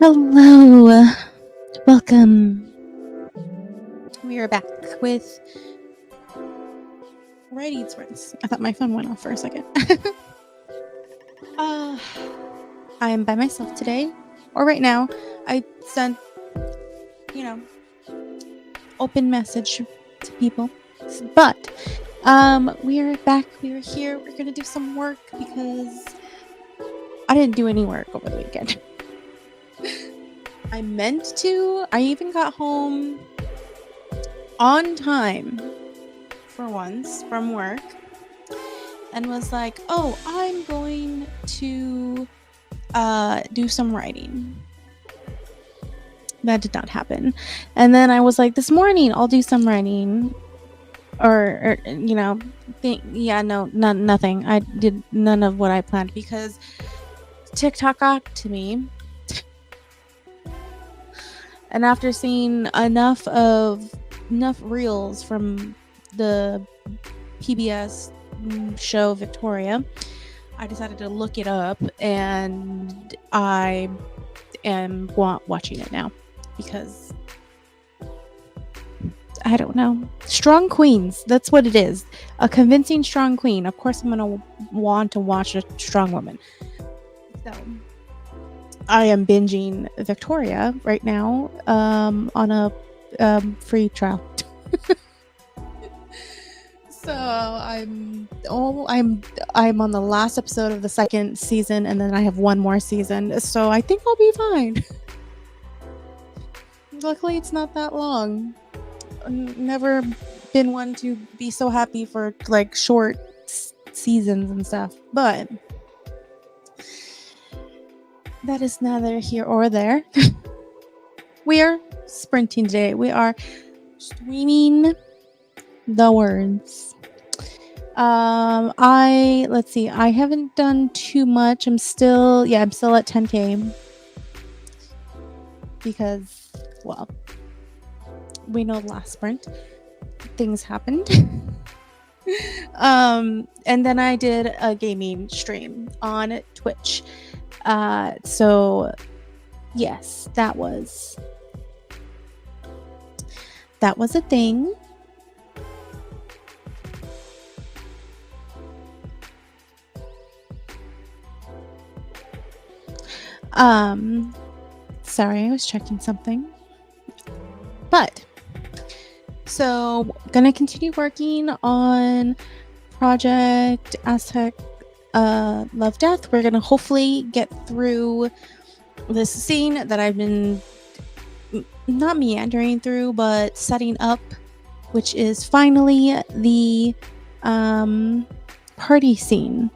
Hello, welcome. We are back with Writingsprints. I thought my phone went off for a second. I am by myself today, or right now. I sent, open message to people, but we are back. We are here. We're gonna do some work because I didn't do any work over the weekend. I meant to. I even got home on time for once from work and was like, oh, I'm going to do some writing. That did not happen. And then I was like, this morning I'll do some writing, or nothing. I did none of what I planned because TikTok got to me. And after seeing enough reels from the PBS show Victoria, I decided to look it up, and I am watching it now because I don't know. Strong queens, that's what it is. A convincing strong queen. Of course I'm gonna want to watch a strong woman. So I am binging Victoria right now on a free trial. So I'm on the last episode of the second season, and then I have one more season. So I think I'll be fine. Luckily, it's not that long. Never been one to be so happy for like short seasons and stuff, but that is neither here or there. We are sprinting today. We are streaming the words. Let's see. I haven't done too much. I'm still at 10K because, well, we know the last sprint things happened. And then I did a gaming stream on Twitch. So yes, that was a thing. Sorry, I was checking something. But so gonna continue working on project Aztec Love Death. We're gonna hopefully get through this scene that I've been not meandering through, but setting up, which is finally the party scene.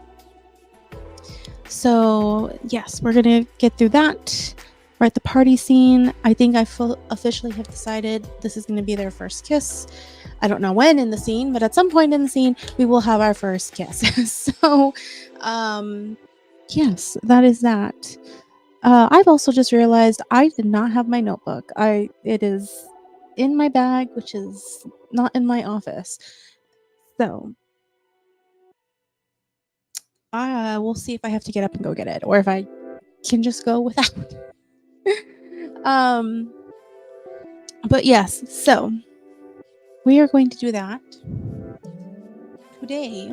So yes, we're gonna get through that. We're at the party scene. I think I officially have decided this is gonna be their first kiss. I don't know when in the scene, but at some point in the scene, we will have our first kiss. So, yes, that is that. I've also just realized I did not have my notebook. It is in my bag, which is not in my office. So, we'll see if I have to get up and go get it, or if I can just go without. But yes, so we are going to do that today.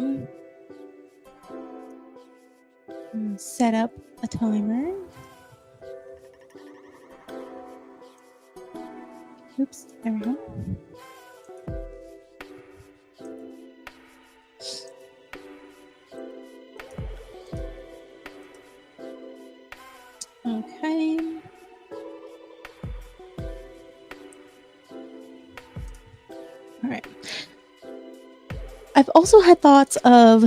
Set up a timer. Oops, there we go. Okay. All right. I've also had thoughts of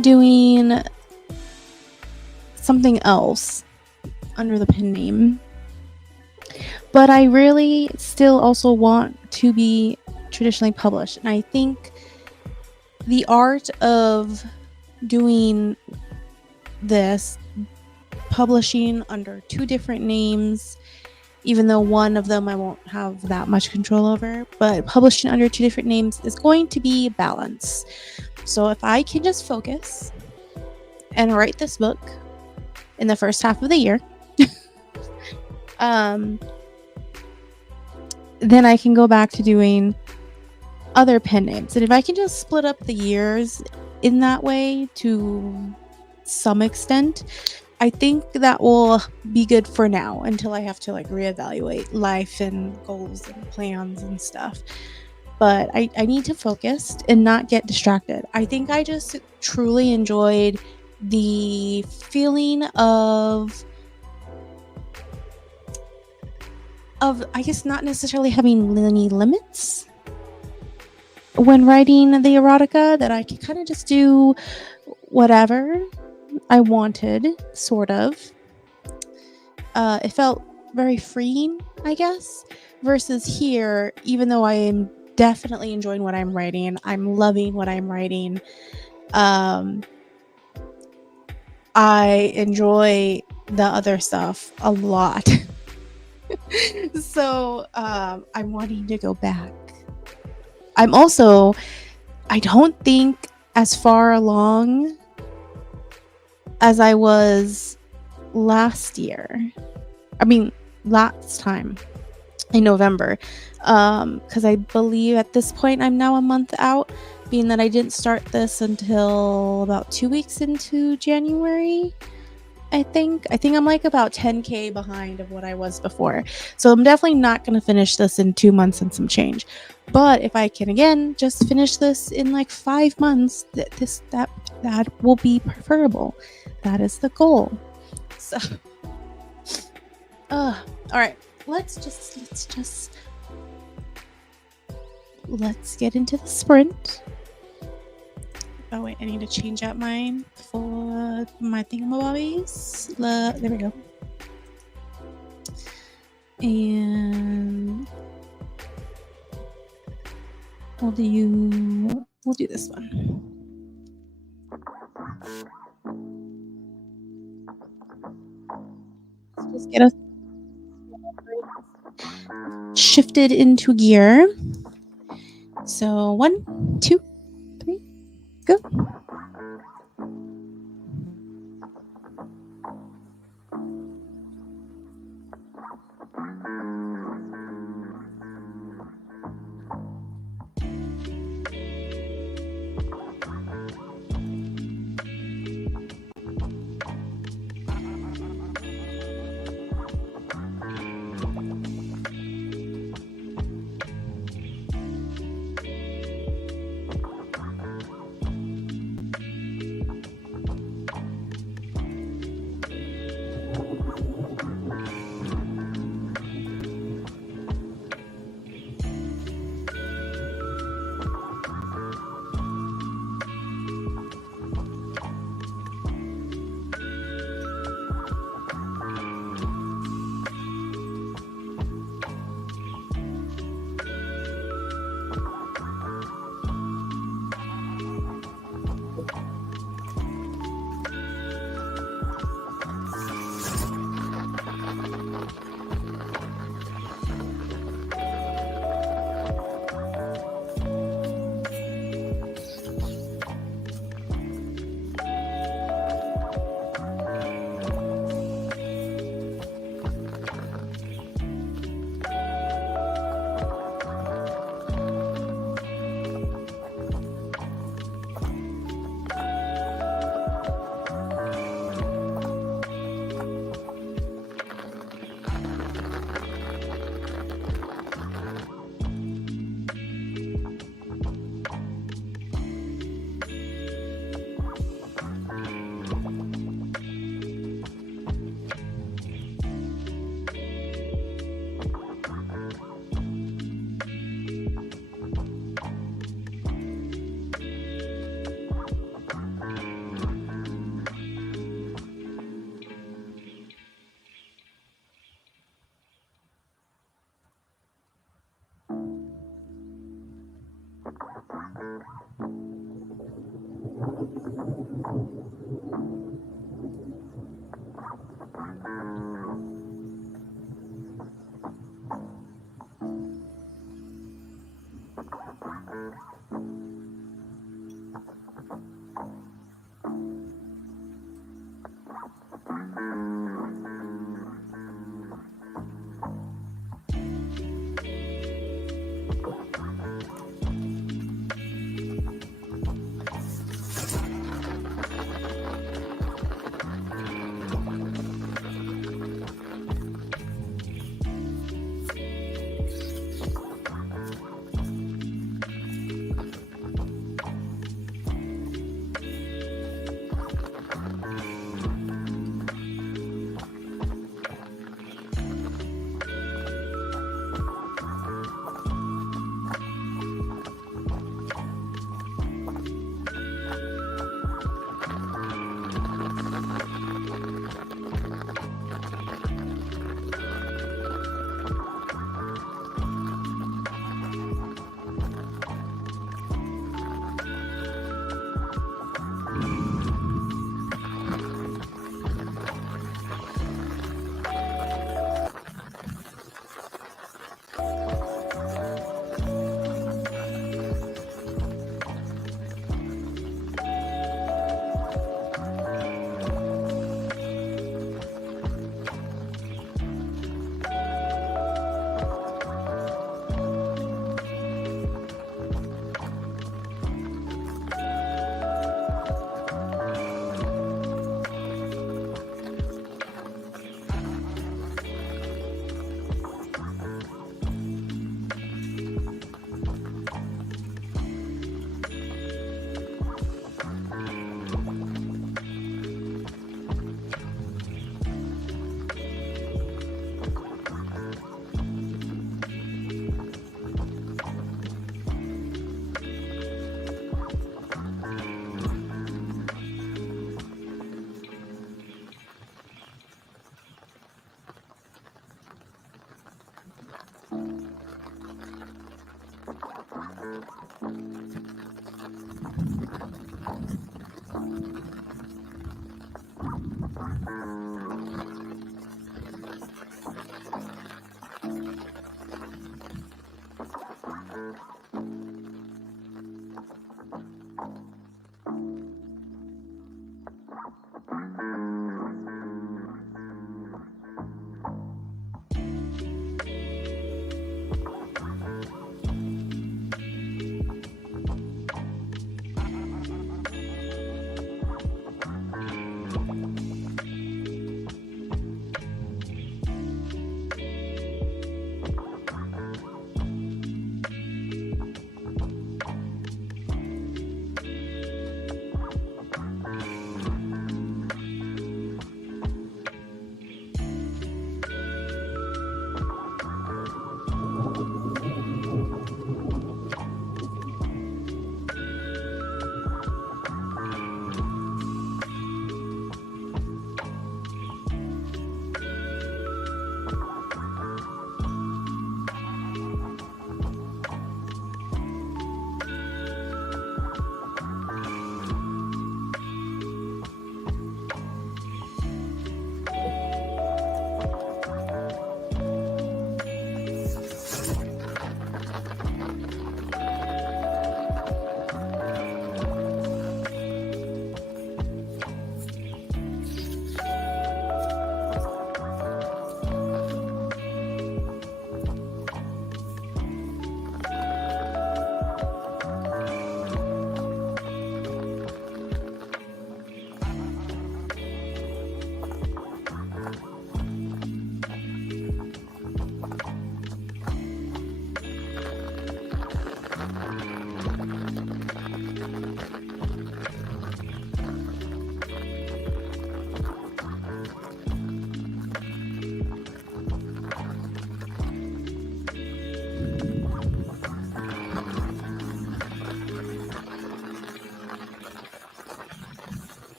doing something else under the pen name, but I really still also want to be traditionally published, and I think the art of doing this, publishing under two different names, even though one of them I won't have that much control over, but publishing under two different names is going to be balance. So if I can just focus and write this book in the first half of the year. Then I can go back to doing other pen names. And if I can just split up the years in that way to some extent, I think that will be good for now until I have to like reevaluate life and goals and plans and stuff. But I need to focus and not get distracted. I think I just truly enjoyed the feeling of I guess not necessarily having any limits when writing the erotica, that I could kind of just do whatever I wanted, sort of. It felt very freeing, I guess, versus here, even though I am definitely enjoying what I'm writing, I'm loving what I'm writing. I enjoy the other stuff a lot. So I'm wanting to go back. I'm also, I don't think as far along as I was last time in November, because I believe at this point I'm now a month out, being that I didn't start this until about 2 weeks into January. I think I'm like about 10K behind of what I was before. So I'm definitely not going to finish this in 2 months and some change. But if I can again just finish this in like 5 months, that will be preferable. That is the goal. So all right. Let's get into the sprint. Oh wait, I need to change out mine for my thingamabobbies. There we go. And we'll do this one. Let's just get us shifted into gear. So 1, 2, 3, go.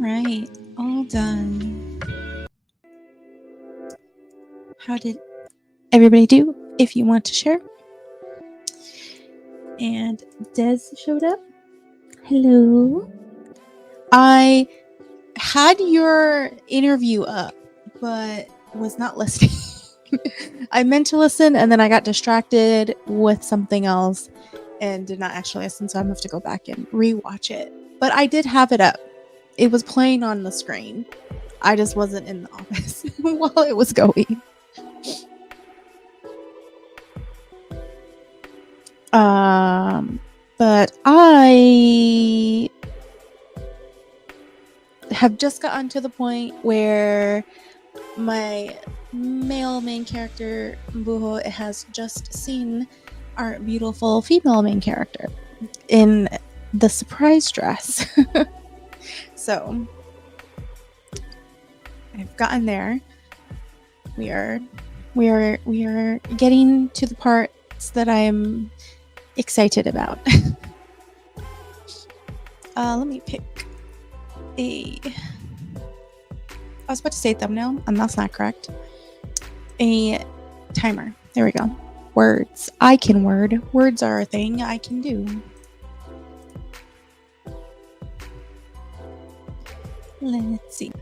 right, all done. How did everybody do? If you want to share. And Des showed up. Hello. I had your interview up, but was not listening. I meant to listen, and then I got distracted with something else and did not actually listen, so I'm going to have to go back and rewatch it. But I did have it up. It was playing on the screen. I just wasn't in the office while it was going. But I have just gotten to the point where my male main character, Mbuho, has just seen our beautiful female main character in the surprise dress. So I've gotten there. We are getting to the parts that I'm excited about. Let me pick I was about to say thumbnail, and that's not correct. A timer. There we go. Words. I can word. Words are a thing I can do. Let's see.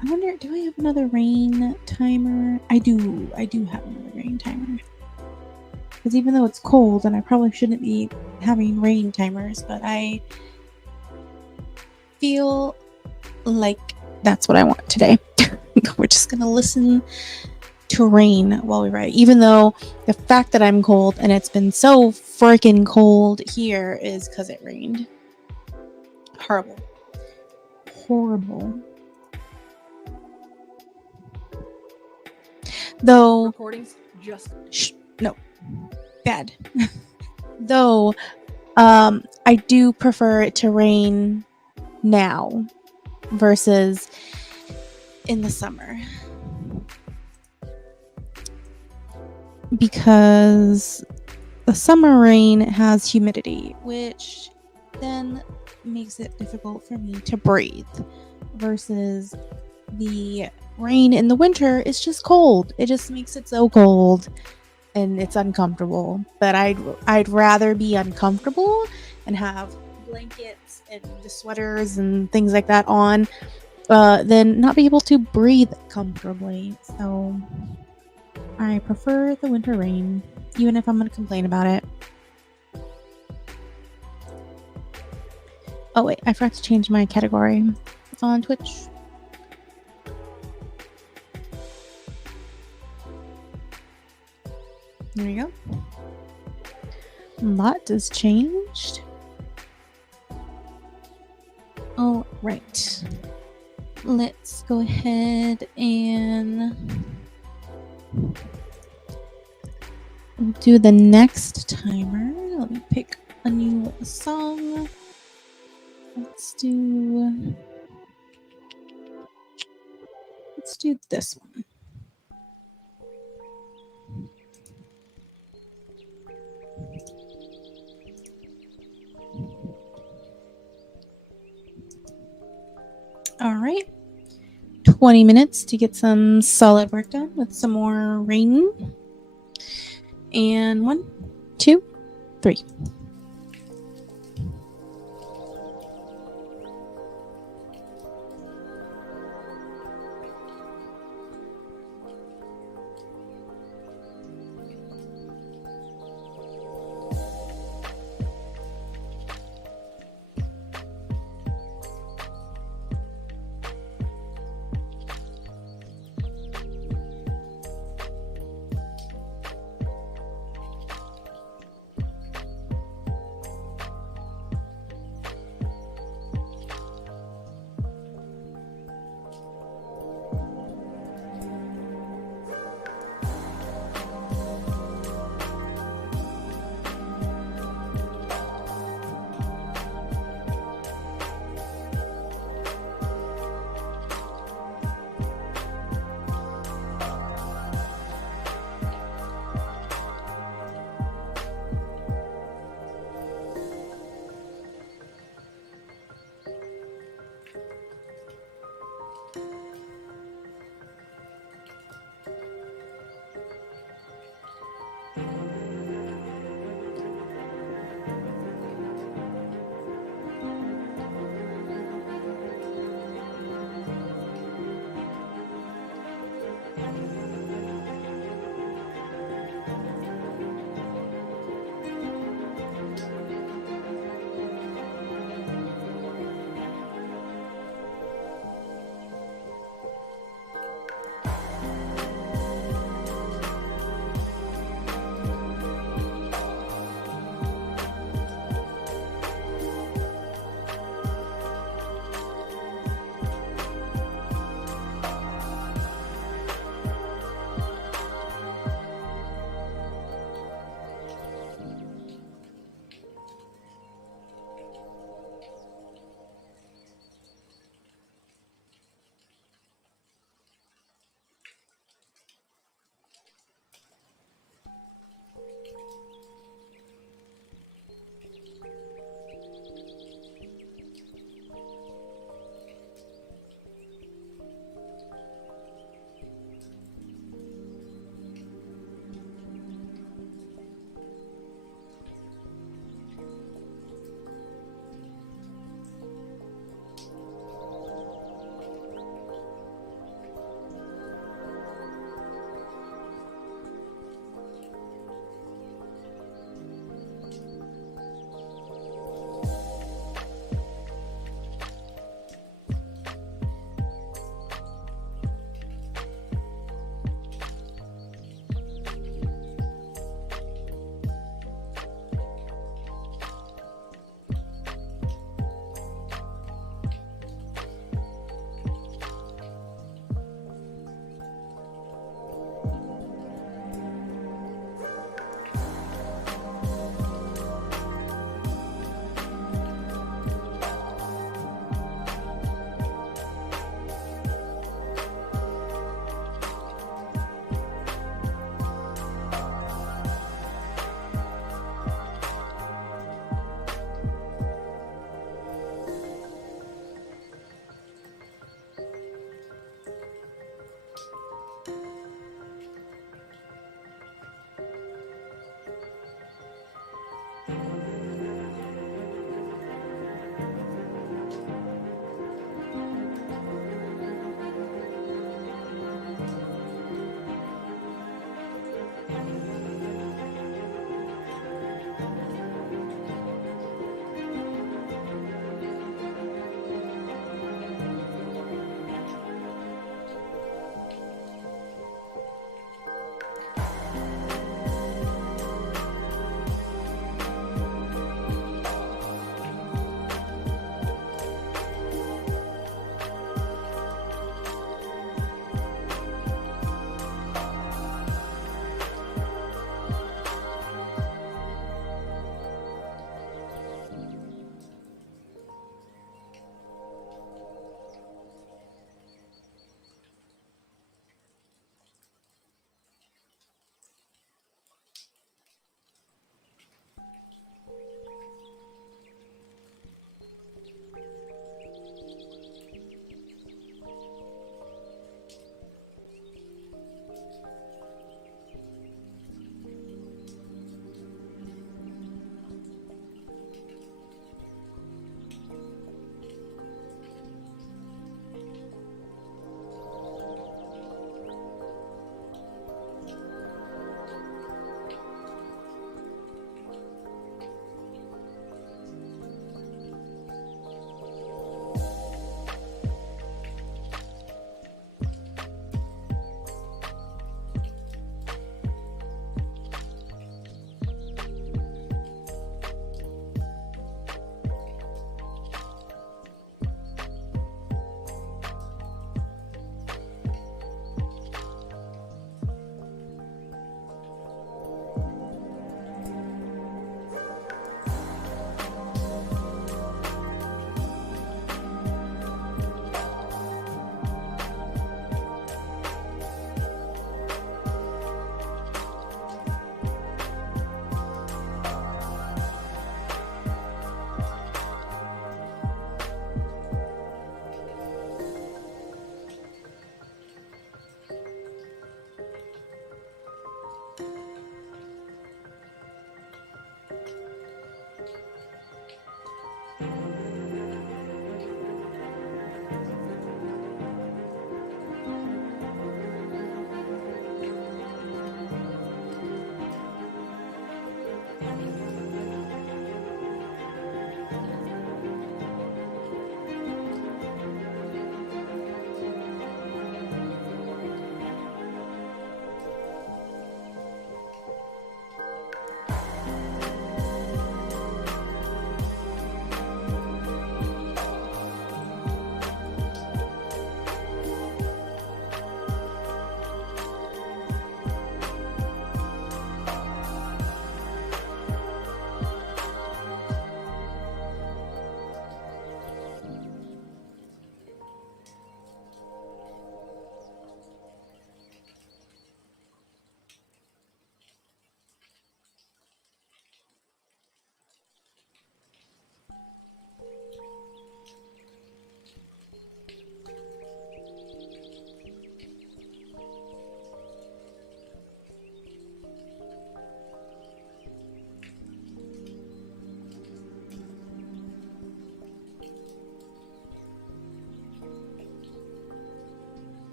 I wonder, do I have another rain timer? I do have another rain timer. Because even though it's cold, and I probably shouldn't be having rain timers, but I feel like that's what I want today. We're just going to listen to rain while we write. Even though the fact that I'm cold and it's been so freaking cold here is because it rained. Horrible. Though recordings just no. Bad. Though I do prefer it to rain now versus in the summer, because the summer rain has humidity, which then makes it difficult for me to breathe, versus the rain in the winter is just cold. It just makes it so cold and it's uncomfortable. But I'd rather be uncomfortable and have blankets and the sweaters and things like that on than not be able to breathe comfortably. So I prefer the winter rain, even if I'm going to complain about it. Oh wait, I forgot to change my category on Twitch. There you go. Lot is changed. All right. Let's go ahead and do the next timer. Let me pick a new song. Let's do this one. All right. 20 minutes to get some solid work done with some more rain. And 1, 2, 3.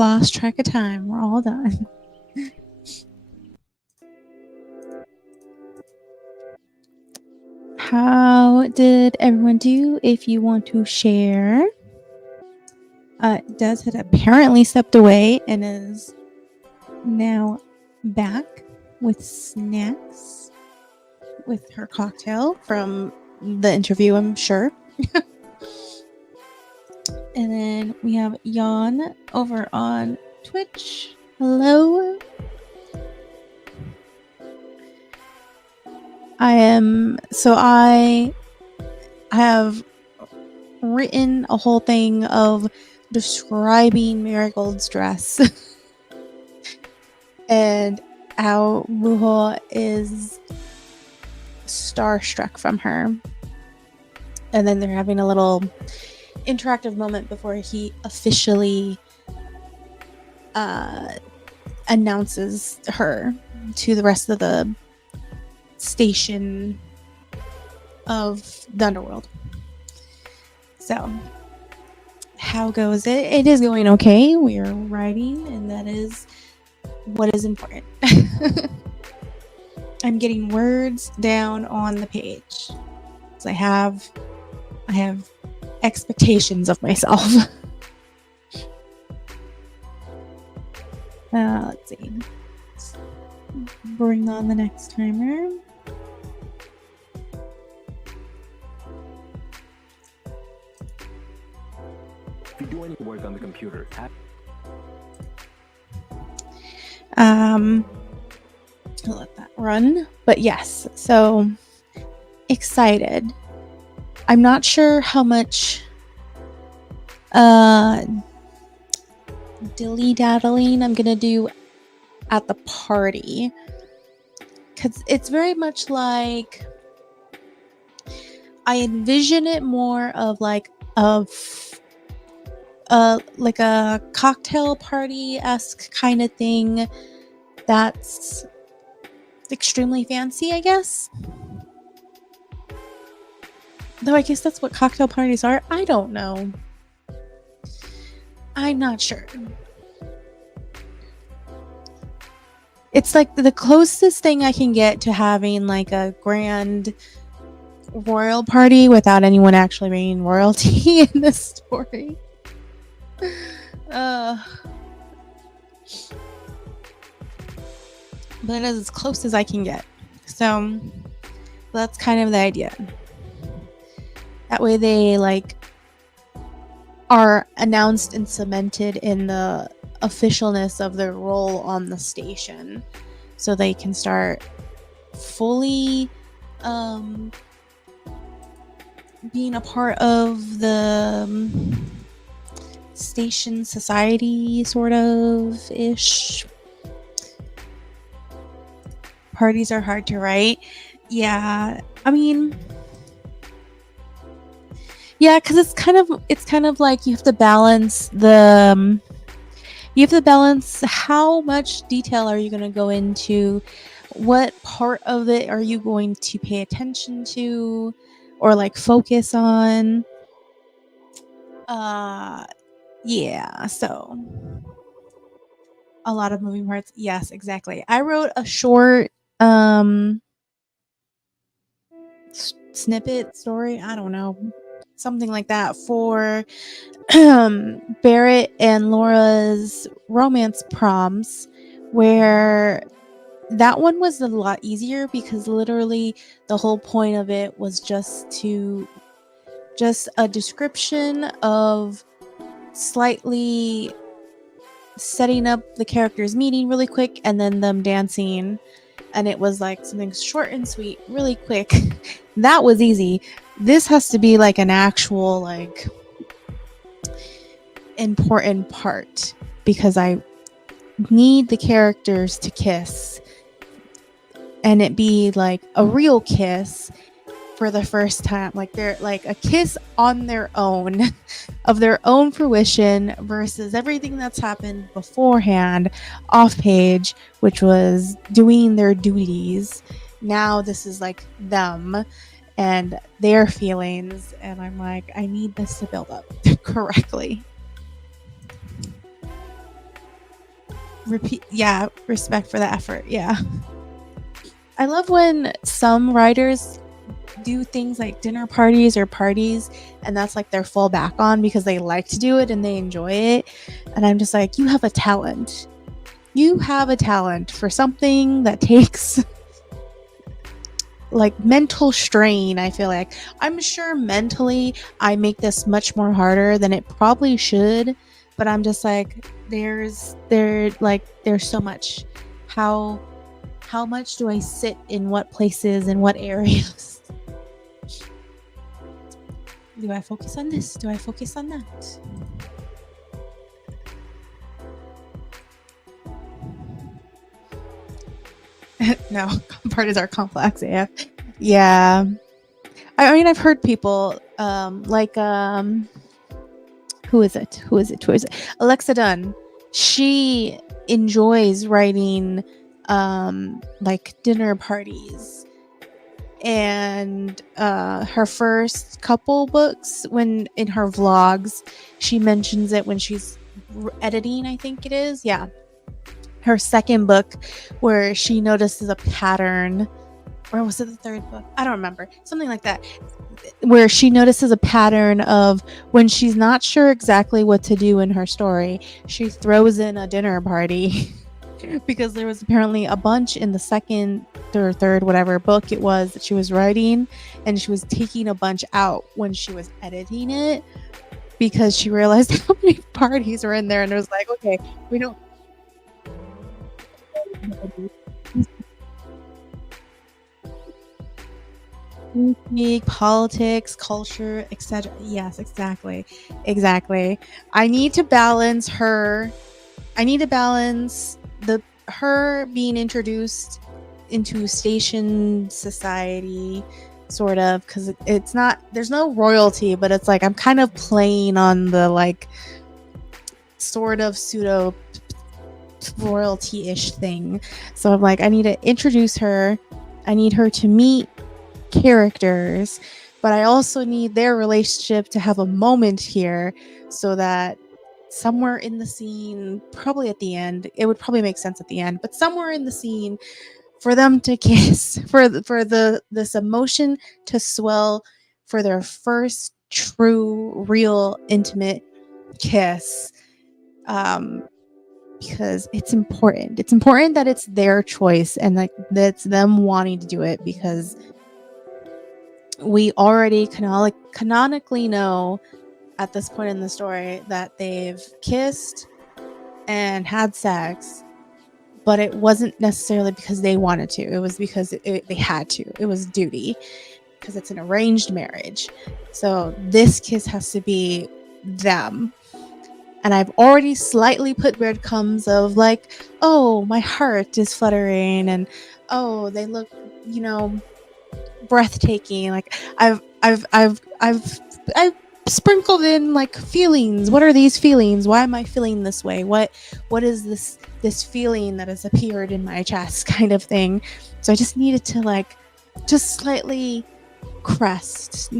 lost track of time. We're all done. How did everyone do? If you want to share. Des had apparently stepped away and is now back with snacks with her cocktail from the interview, I'm sure. And then we have Jan over on Twitch. Hello. I have written a whole thing of describing Marigold's dress and how Ruho is starstruck from her. And then they're having a little interactive moment before he officially announces her to the rest of the station of the underworld. So, how goes it? It is going okay. We are writing, and that is what is important. I'm getting words down on the page. So I have expectations of myself. Let's see. Let's bring on the next timer. If you do any work on the computer, I'll let that run. But yes, so excited. I'm not sure how much dilly-daddling I'm gonna do at the party, because it's very much like I envision it more of like a cocktail party-esque kind of thing that's extremely fancy, I guess. Though I guess that's what cocktail parties are. I don't know. I'm not sure. It's like the closest thing I can get to having like a grand royal party without anyone actually being royalty in this story. But it is as close as I can get. So that's kind of the idea. That way they like are announced and cemented in the officialness of their role on the station, so they can start fully being a part of the station society, sort of ish. Parties are hard to write. Yeah, I mean, yeah, because it's kind of like you have to balance how much detail are you going to go into, what part of it are you going to pay attention to or like focus on. Yeah, so a lot of moving parts. Yes, exactly. I wrote a short snippet story, I don't know, something like that, for Barrett and Laura's romance proms, where that one was a lot easier because literally the whole point of it was just a description of slightly setting up the characters meeting really quick and then them dancing, and it was like something short and sweet, really quick. That was easy. This has to be like an actual like important part because I need the characters to kiss and it be like a real kiss for the first time, like they're like a kiss on their own of their own fruition versus everything that's happened beforehand off page, which was doing their duties. Now this is like them and their feelings, and I'm like, I need this to build up correctly. respect for the effort. Yeah. I love when some writers do things like dinner parties or parties, and that's like their fall back on because they like to do it and they enjoy it. And I'm just like, you have a talent. You have a talent for something that takes like mental strain. I feel like I'm sure mentally I make this much more harder than it probably should, but I'm just like, there's so much. How much do I sit in what places and what areas? Do I focus on this? Do I focus on that? No, parties are complex AF. Yeah. I mean, I've heard people who is it? Alexa Dunn. She enjoys writing like dinner parties. And her first couple books, when in her vlogs, she mentions it when she's editing, I think it is. Yeah. Her second book, where she notices a pattern, or was it the third book? I don't remember. Something like that, where she notices a pattern of when she's not sure exactly what to do in her story, she throws in a dinner party because there was apparently a bunch in the second or third, whatever book it was that she was writing, and she was taking a bunch out when she was editing it because she realized how many parties were in there, and it was like, okay, we don't politics, culture, etc. Yes, exactly. I need to balance her. I need to balance her being introduced into station society, sort of, because it's not, there's no royalty, but it's like I'm kind of playing on the like sort of pseudo royalty-ish thing. So I'm like, I need to introduce her. I need her to meet characters, but I also need their relationship to have a moment here, so that somewhere in the scene, probably at the end, it would probably make sense at the end, but somewhere in the scene, for them to kiss, for this emotion to swell for their first true, real, intimate kiss. Because it's important. It's important that it's their choice and like that's them wanting to do it, because we already canonically know at this point in the story that they've kissed and had sex, but it wasn't necessarily because they wanted to. It was because they had to. It was duty, because it's an arranged marriage. So this kiss has to be them. And I've already slightly put breadcrumbs of like, oh, my heart is fluttering, and oh, they look, breathtaking. Like I've sprinkled in like feelings. What are these feelings? Why am I feeling this way? What is this feeling that has appeared in my chest, kind of thing. So I just needed to like just slightly crest,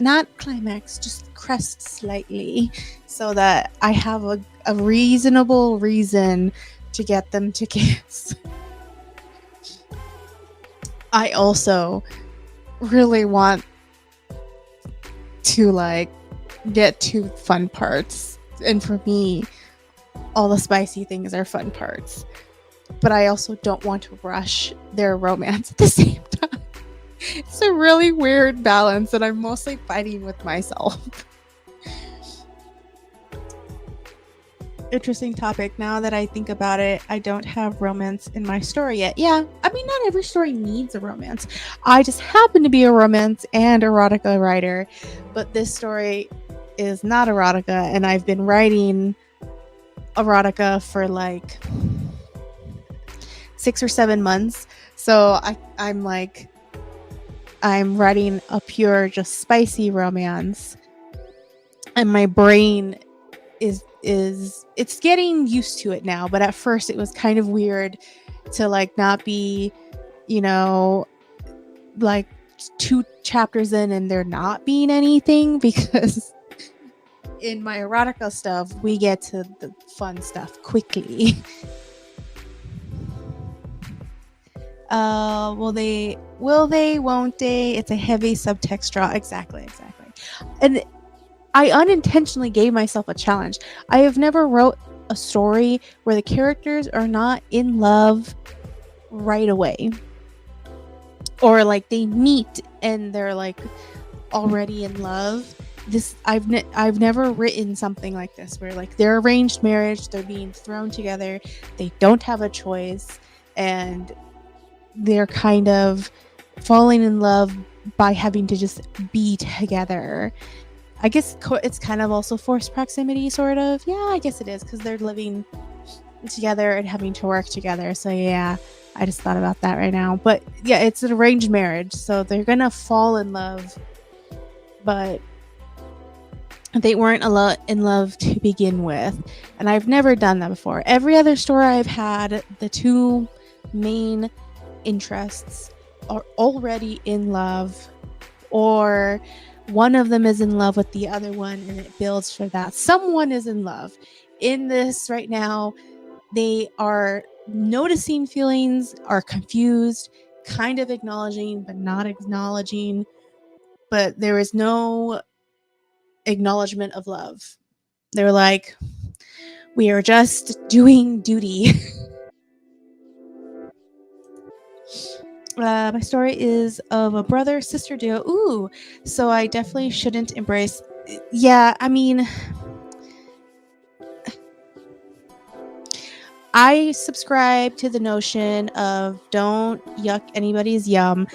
not climax, just crest slightly, so that I have a reasonable reason to get them to kiss. I also really want to like get to fun parts, and for me, all the spicy things are fun parts, but I also don't want to rush their romance at the same time. It's a really weird balance, and I'm mostly fighting with myself. Interesting topic. Now that I think about it, I don't have romance in my story yet. Yeah, I mean, not every story needs a romance. I just happen to be a romance and erotica writer, but this story is not erotica, and I've been writing erotica for like 6 or 7 months. So I'm writing a pure, just spicy romance, and my brain is it's getting used to it now. But at first, it was kind of weird to like not be, like 2 chapters in and there not being anything, because in my erotica stuff, we get to the fun stuff quickly. Will they, won't they? It's a heavy subtext draw. Exactly. And I unintentionally gave myself a challenge. I have never wrote a story where the characters are not in love right away, or like they meet and they're like already in love. I've never written something like this where like they're arranged marriage, they're being thrown together, they don't have a choice, and they're kind of falling in love by having to just be together. I guess it's kind of also forced proximity, sort of. Yeah, I guess it is, because they're living together and having to work together. So yeah, I just thought about that right now. But yeah, it's an arranged marriage, so they're gonna fall in love, but they weren't in love to begin with. And I've never done that before. Every other story I've had, the two main interests are already in love, or one of them is in love with the other one, and it builds for that. Someone is in love. In this right now, they are noticing feelings, are confused, kind of acknowledging, but not acknowledging. But there is no acknowledgement of love. They're like, we are just doing duty. My story is of a brother sister duo. Ooh, so I definitely shouldn't embrace. Yeah, I mean, I subscribe to the notion of don't yuck anybody's yum.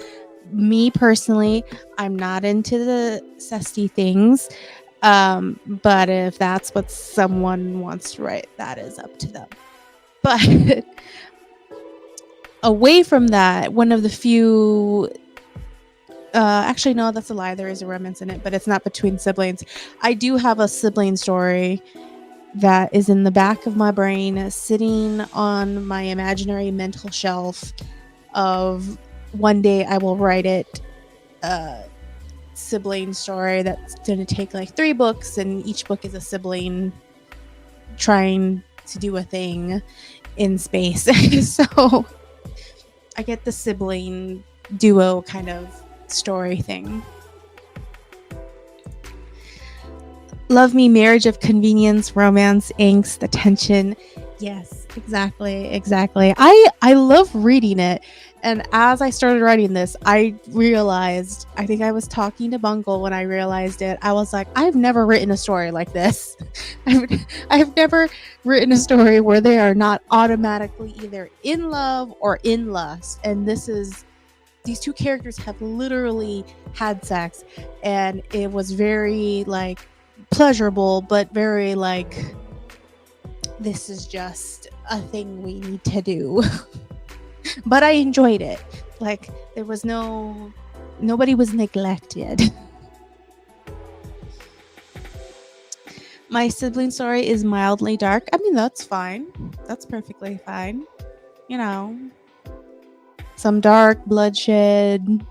Me personally, I'm not into the cesty things. But if that's what someone wants to write, that is up to them. But away from that, one of the few actually no, that's a lie, there is a romance in it, but it's not between siblings. I do have a sibling story that is in the back of my brain, sitting on my imaginary mental shelf of one day I will write it. Sibling story that's going to take like 3 books, and each book is a sibling trying to do a thing in space. So I get the sibling duo kind of story thing. Love me, marriage of convenience, romance, angst, attention. Yes, exactly. I love reading it. And as I started writing this, I realized, I think I was talking to Bungle when I realized it. I was like, I've never written a story like this. I've never written a story where they are not automatically either in love or in lust. And these two characters have literally had sex, and it was very like pleasurable, but very like, this is just a thing we need to do. But I enjoyed it. Like, there was nobody was neglected. My sibling story is mildly dark. I mean, that's fine. That's perfectly fine. You know, some dark bloodshed,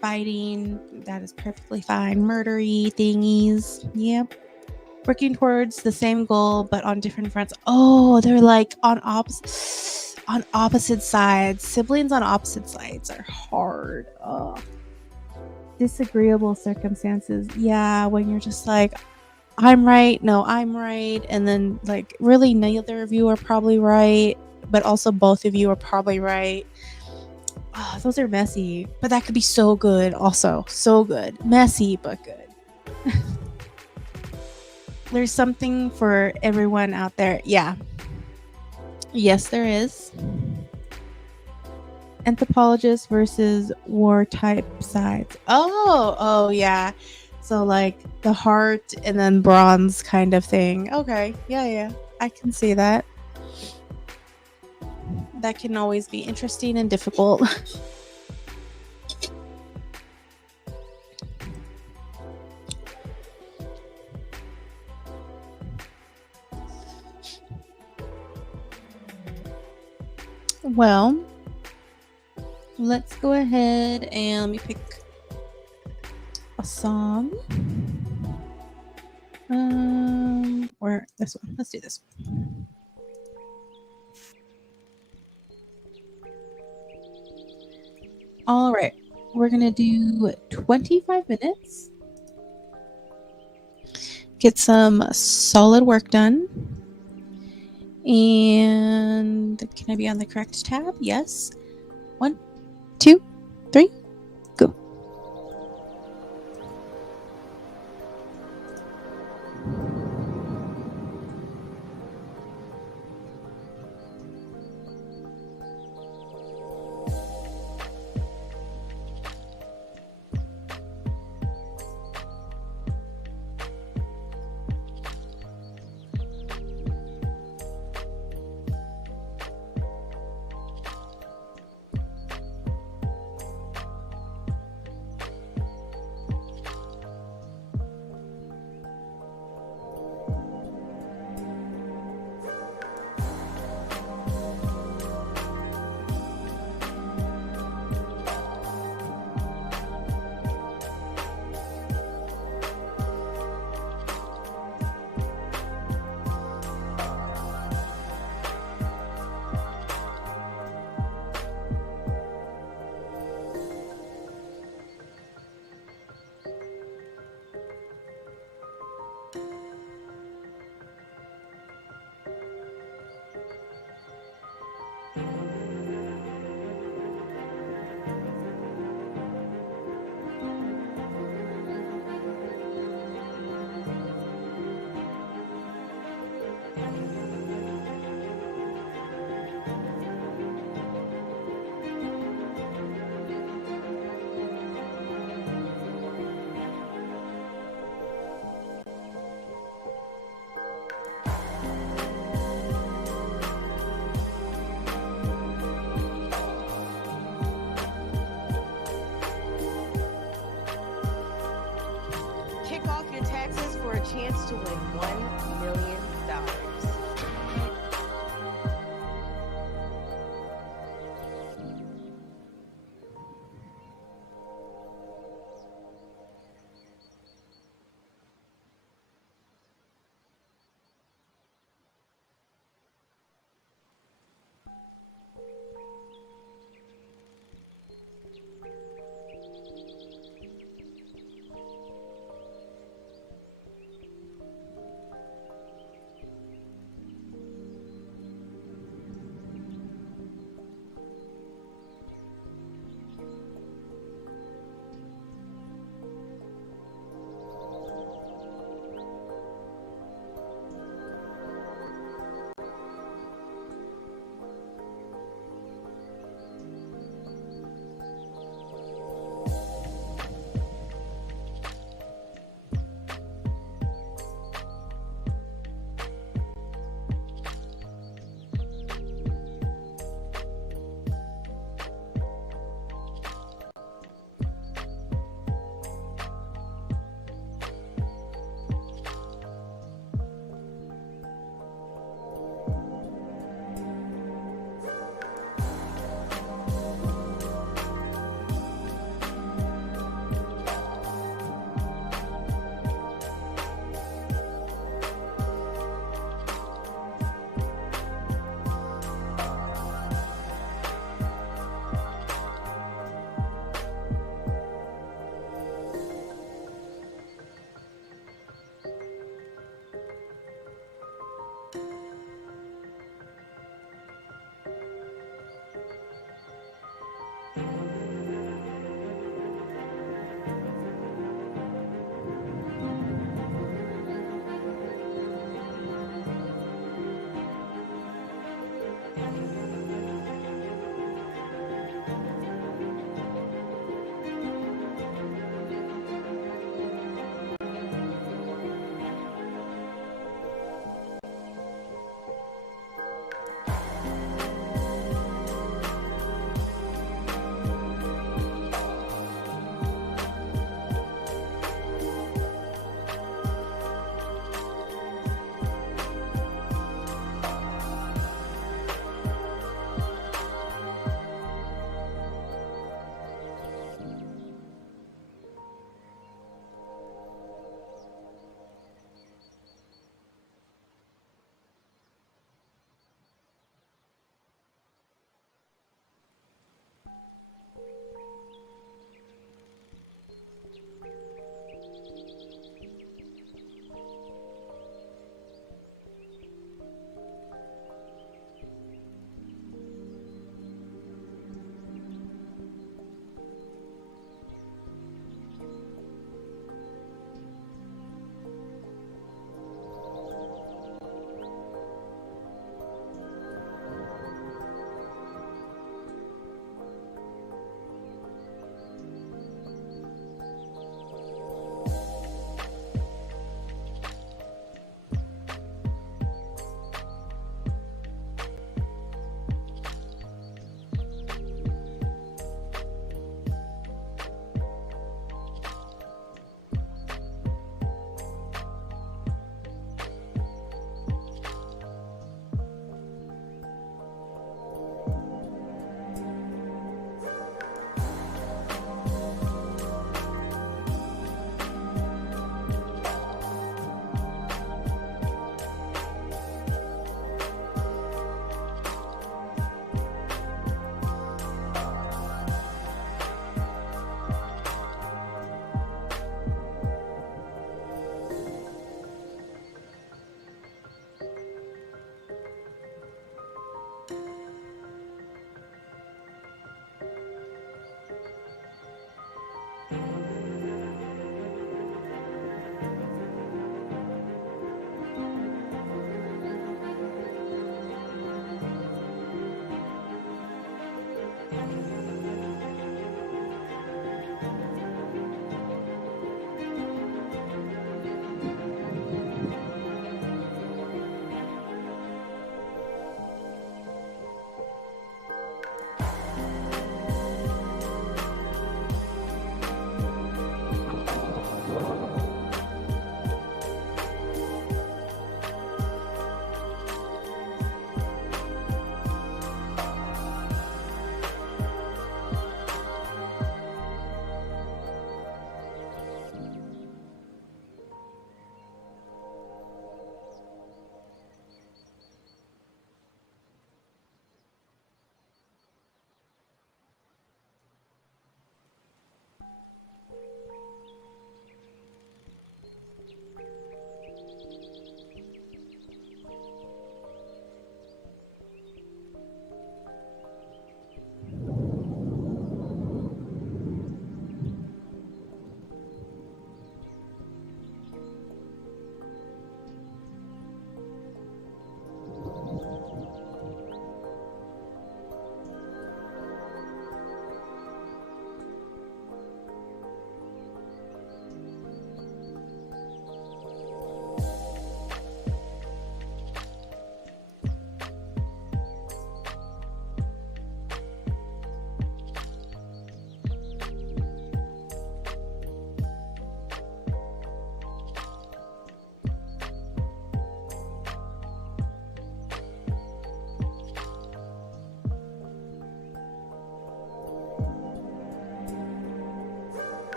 fighting, that is perfectly fine. Murdery thingies. Yep. Working towards the same goal but on different fronts. Oh, they're like on opposite sides. Siblings on opposite sides are hard. Ugh. Disagreeable circumstances. Yeah, when you're just like, I'm right, no, I'm right, and then like really neither of you are probably right, but also both of you are probably right. Oh, those are messy, but that could be so good also. So good. Messy, but good. There's something for everyone out there. Yeah. Yes, there is. Anthropologists versus war type sides. Oh, yeah. So like the heart and then bronze kind of thing. Okay. Yeah. I can see that. That can always be interesting and difficult. Well, let's go ahead and let me pick a song. Or this one. Let's do this one. All right. We're going to do 25 minutes. Get some solid work done. And can I be on the correct tab? Yes. 1, 2, 3, go. Kick off your taxes for a chance to win $1 million.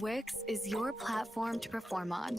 Wix is your platform to perform on.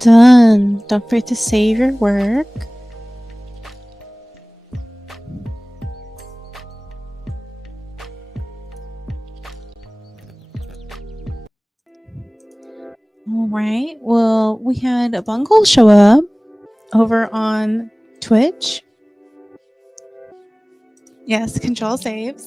Done. Don't forget to save your work. All right. Well, we had a bungle show up over on Twitch. Yes, control save.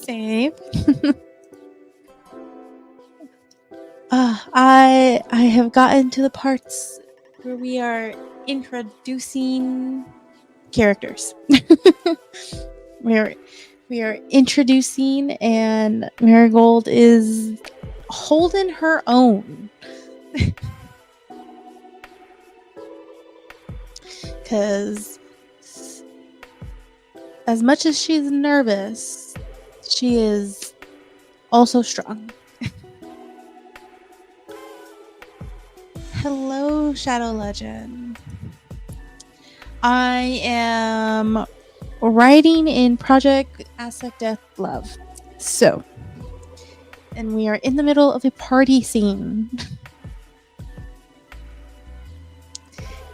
I have gotten to the parts where we are introducing characters. we are introducing, and Marigold is holding her own. Because as much as she's nervous, she is also strong. Hello, Shadow Legend. I am writing in Project Aztec Death Love. So, and we are in the middle of a party scene.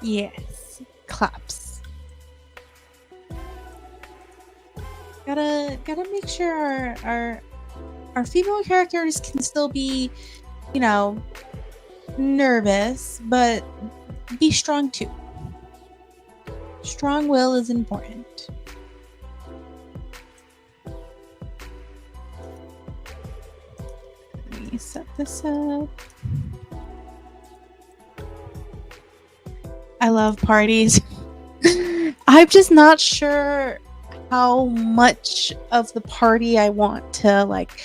Yes, claps. Gotta make sure our female characters can still be, you know, nervous, but be strong too. Strong will is important. Let me set this up. I love parties. I'm just not sure how much of the party I want to like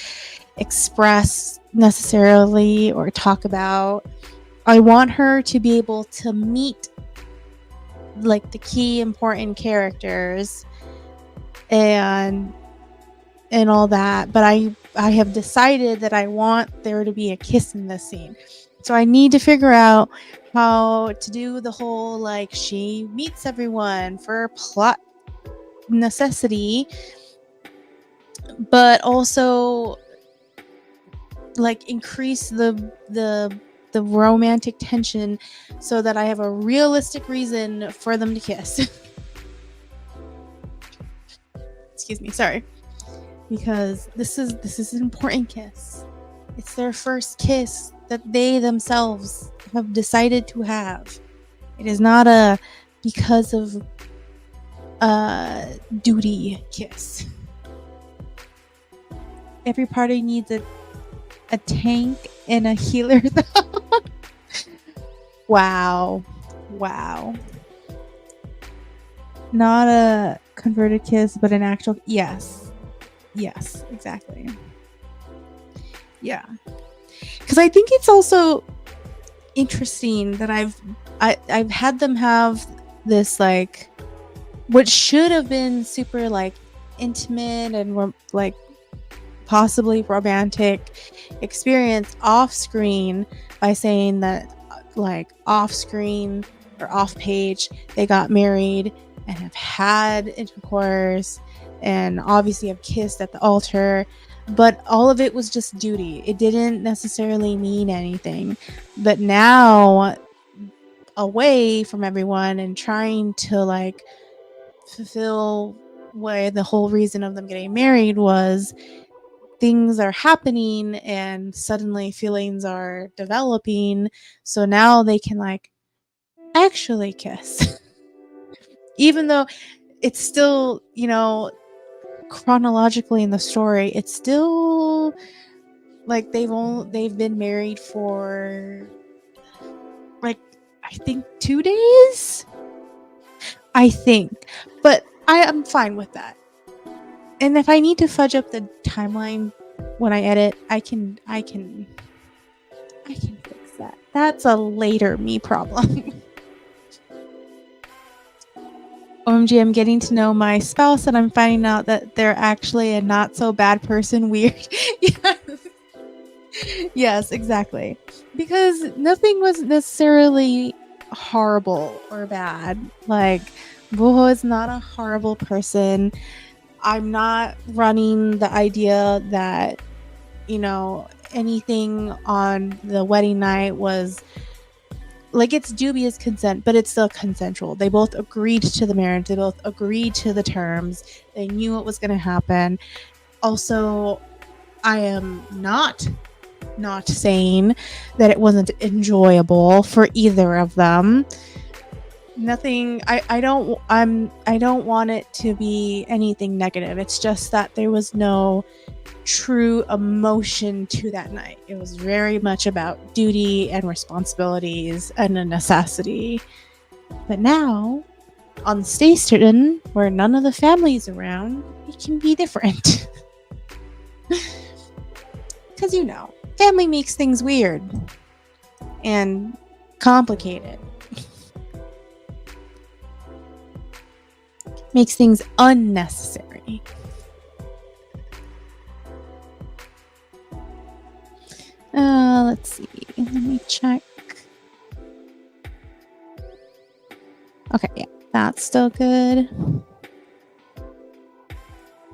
express necessarily or talk about. I want her to be able to meet like the key important characters and all that, but I have decided that I want there to be a kiss in this scene. So I need to figure out how to do the whole like she meets everyone for plot necessity, but also like increase the romantic tension so that I have a realistic reason for them to kiss. Excuse me, sorry. Because this is an important kiss. It's their first kiss that they themselves have decided to have. It is not a because of duty kiss. Every party needs a tank and a healer. Wow. Not a converted kiss, but an actual. Yes, exactly. Yeah, because I think it's also interesting that I've had them have this like what should have been super like intimate and like possibly romantic experience off screen by saying that like off screen or off page they got married and have had intercourse and obviously have kissed at the altar, but all of it was just duty. It didn't necessarily mean anything. But now away from everyone and trying to like fulfill what the whole reason of them getting married was, things are happening and suddenly feelings are developing, so now they can like actually kiss. Even though it's still, you know, chronologically in the story, it's still like they've been married for like I think 2 days. I think, but I am fine with that. And if I need to fudge up the timeline when I edit, I can fix that. That's a later me problem. OMG, I'm getting to know my spouse and I'm finding out that they're actually a not so bad person. Weird. Yes. Yes, exactly. Because nothing was necessarily horrible or bad. Like, Boho is not a horrible person. I'm not running the idea that, you know, anything on the wedding night was like it's dubious consent, but it's still consensual. They both agreed to the marriage. They both agreed to the terms. They knew what was going to happen. Also, I am not saying that it wasn't enjoyable for either of them. Nothing. I don't want it to be anything negative. It's just that there was no true emotion to that night. It was very much about duty and responsibilities and a necessity. But now, on the station where none of the family's around, it can be different. Because family makes things weird and complicated. Makes things unnecessary. Let's see. Let me check. Okay, yeah, that's still good.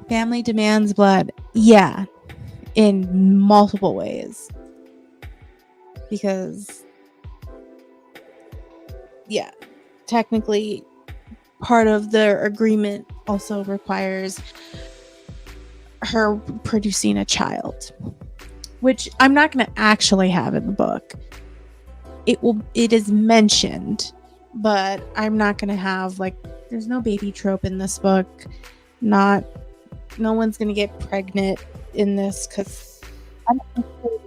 Family demands blood. Yeah, in multiple ways. Because, yeah, technically, part of their agreement also requires her producing a child, which I'm not going to actually have in the book. It is mentioned, but I'm not going to have, like, there's no baby trope in this book. No one's going to get pregnant in this, because I don't think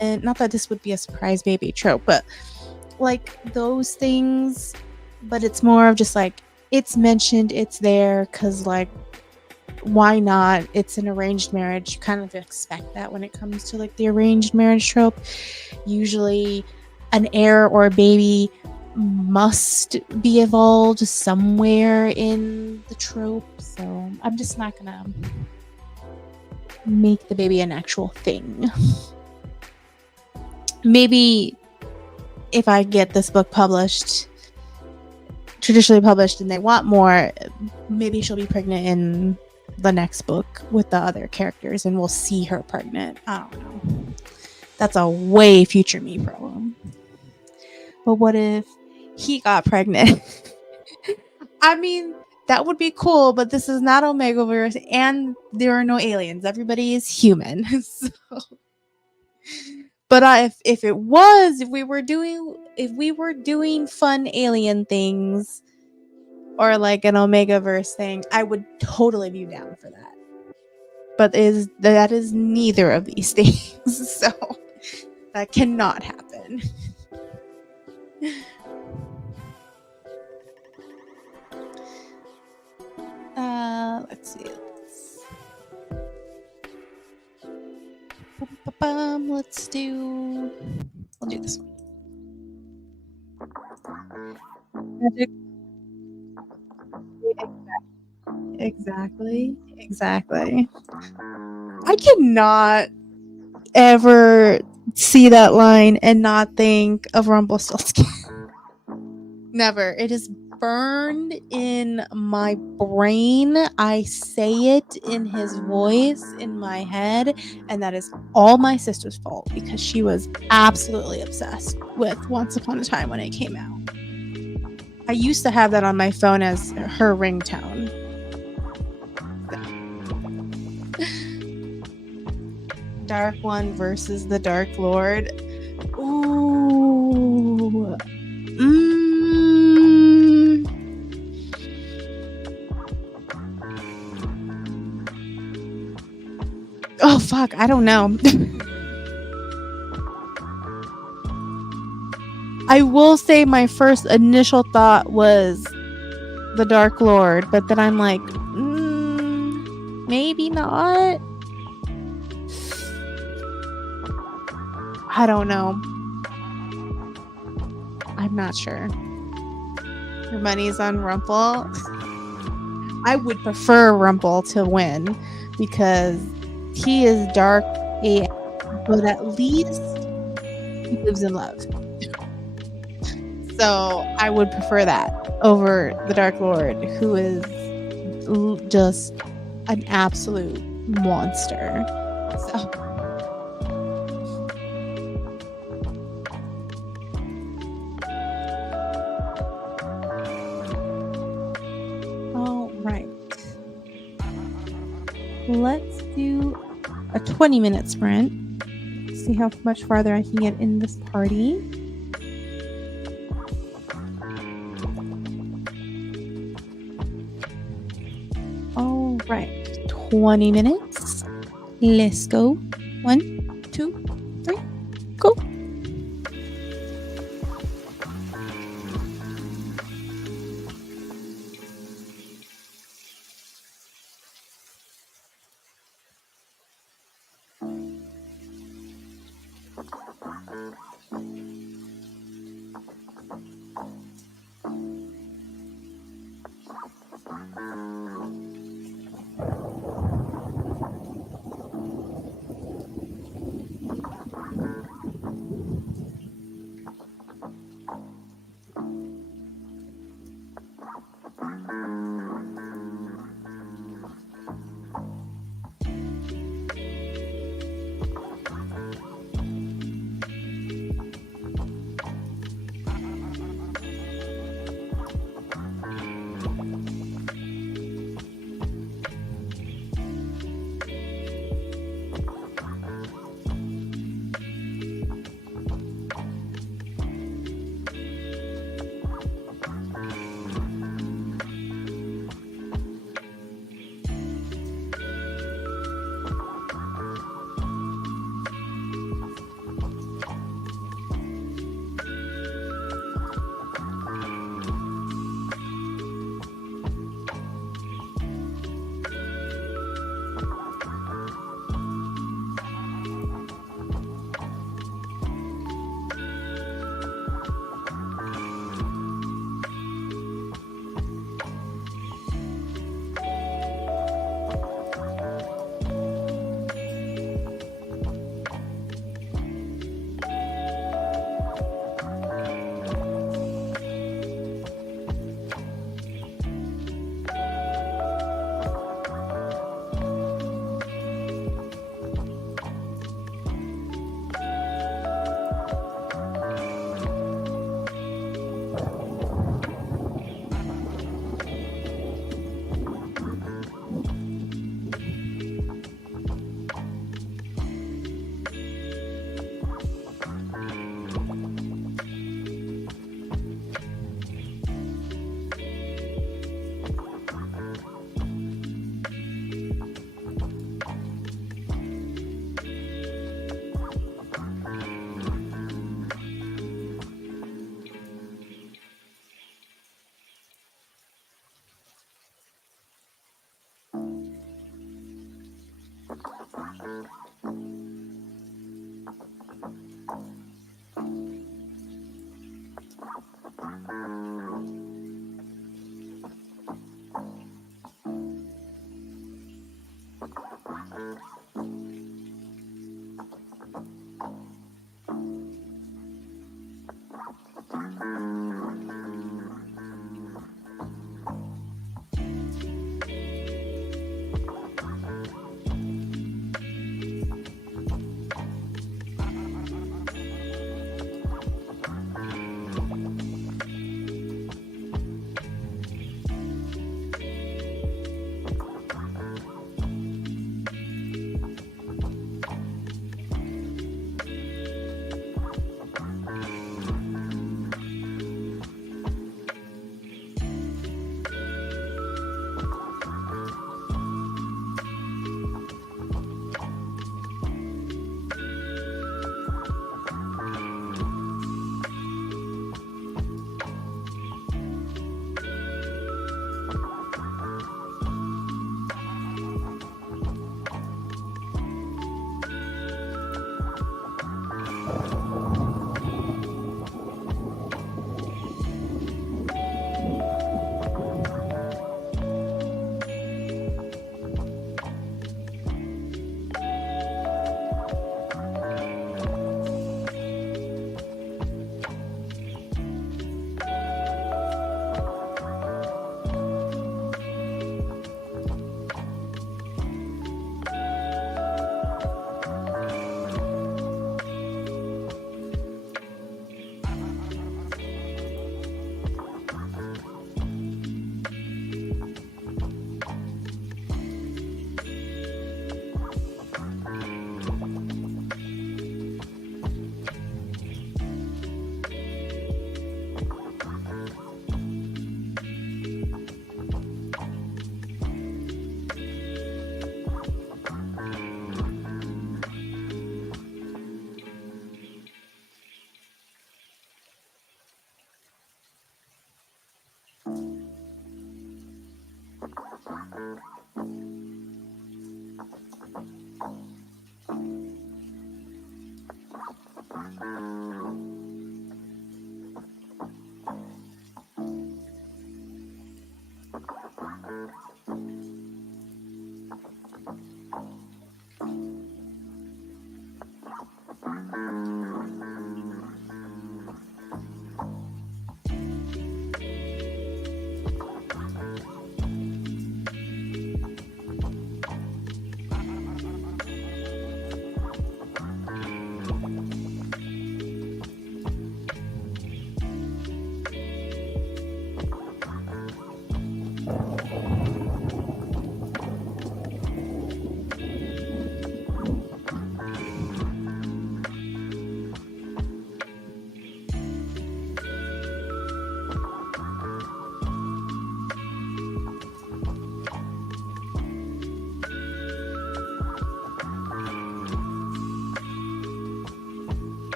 and not that this would be a surprise baby trope, but like those things. But it's more of just like, it's mentioned, it's there, because like, why not? It's an arranged marriage. You kind of expect that when it comes to like the arranged marriage trope. Usually an heir or a baby must be evolved somewhere in the trope. So I'm just not gonna make the baby an actual thing. Maybe if I get this book published, traditionally published, and they want more, maybe she'll be pregnant in the next book with the other characters and we'll see her pregnant. I don't know. That's a way future me problem. But what if he got pregnant? I mean, that would be cool, but this is not Omegaverse and there are no aliens. Everybody is human. So. But if we were doing fun alien things or like an Omegaverse thing, I would totally be down for that. But that is neither of these things, so that cannot happen. Let's see. We'll do this one. Exactly. I cannot ever see that line and not think of Rumpelstiltskin. Never. It is burned in my brain. I say it in his voice in my head, and that is all my sister's fault because she was absolutely obsessed with Once Upon a Time when it came out. I used to have that on my phone as her ringtone. Dark One versus the Dark Lord. Ooh. Oh, fuck. I don't know. I will say my first initial thought was the Dark Lord, but then I'm like, maybe not. I don't know. I'm not sure. Your money's on Rumple. I would prefer Rumple to win because he is dark AF, but at least he lives in love. So I would prefer that over the Dark Lord, who is just an absolute monster. So let's do a 20-minute sprint. See how much farther I can get in this party. All right, 20 minutes. Let's go. 1, 2, 3, go.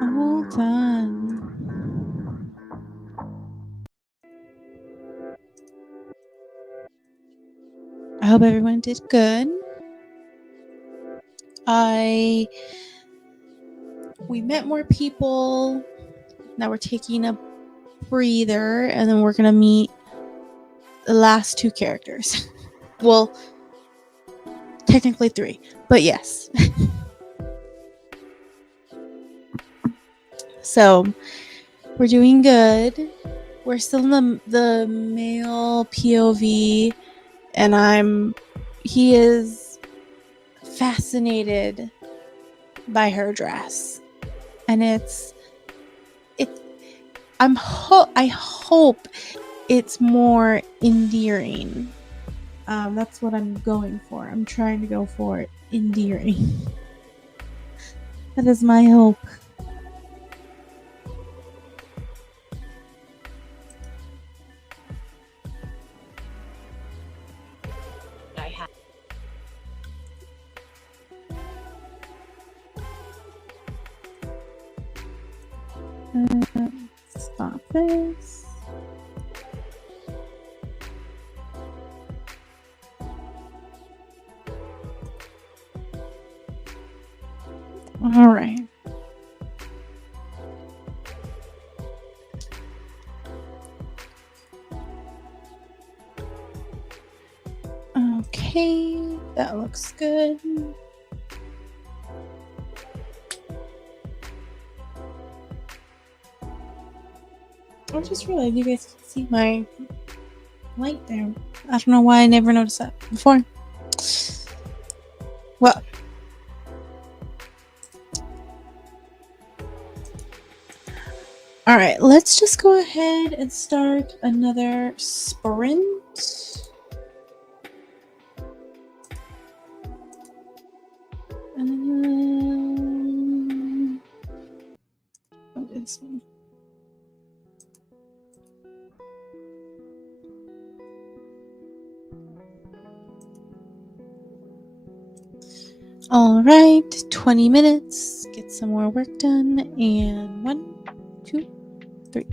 All done. hope everyone did good. We met more people. Now we're taking a breather, and then we're gonna meet the last 2 characters. Well, technically 3, but yes. So we're doing good. We're still in the male POV, and he is fascinated by her dress, and I hope it's more endearing. That's what I'm going for. I'm trying to go for endearing. That is my hope. Stop this. All right. Okay, that looks good. I just realized you guys can see my light there. I don't know why I never noticed that before. Well, all right, let's just go ahead and start another sprint. This one. All right, 20 minutes, get some more work done, and 1, 2, 3.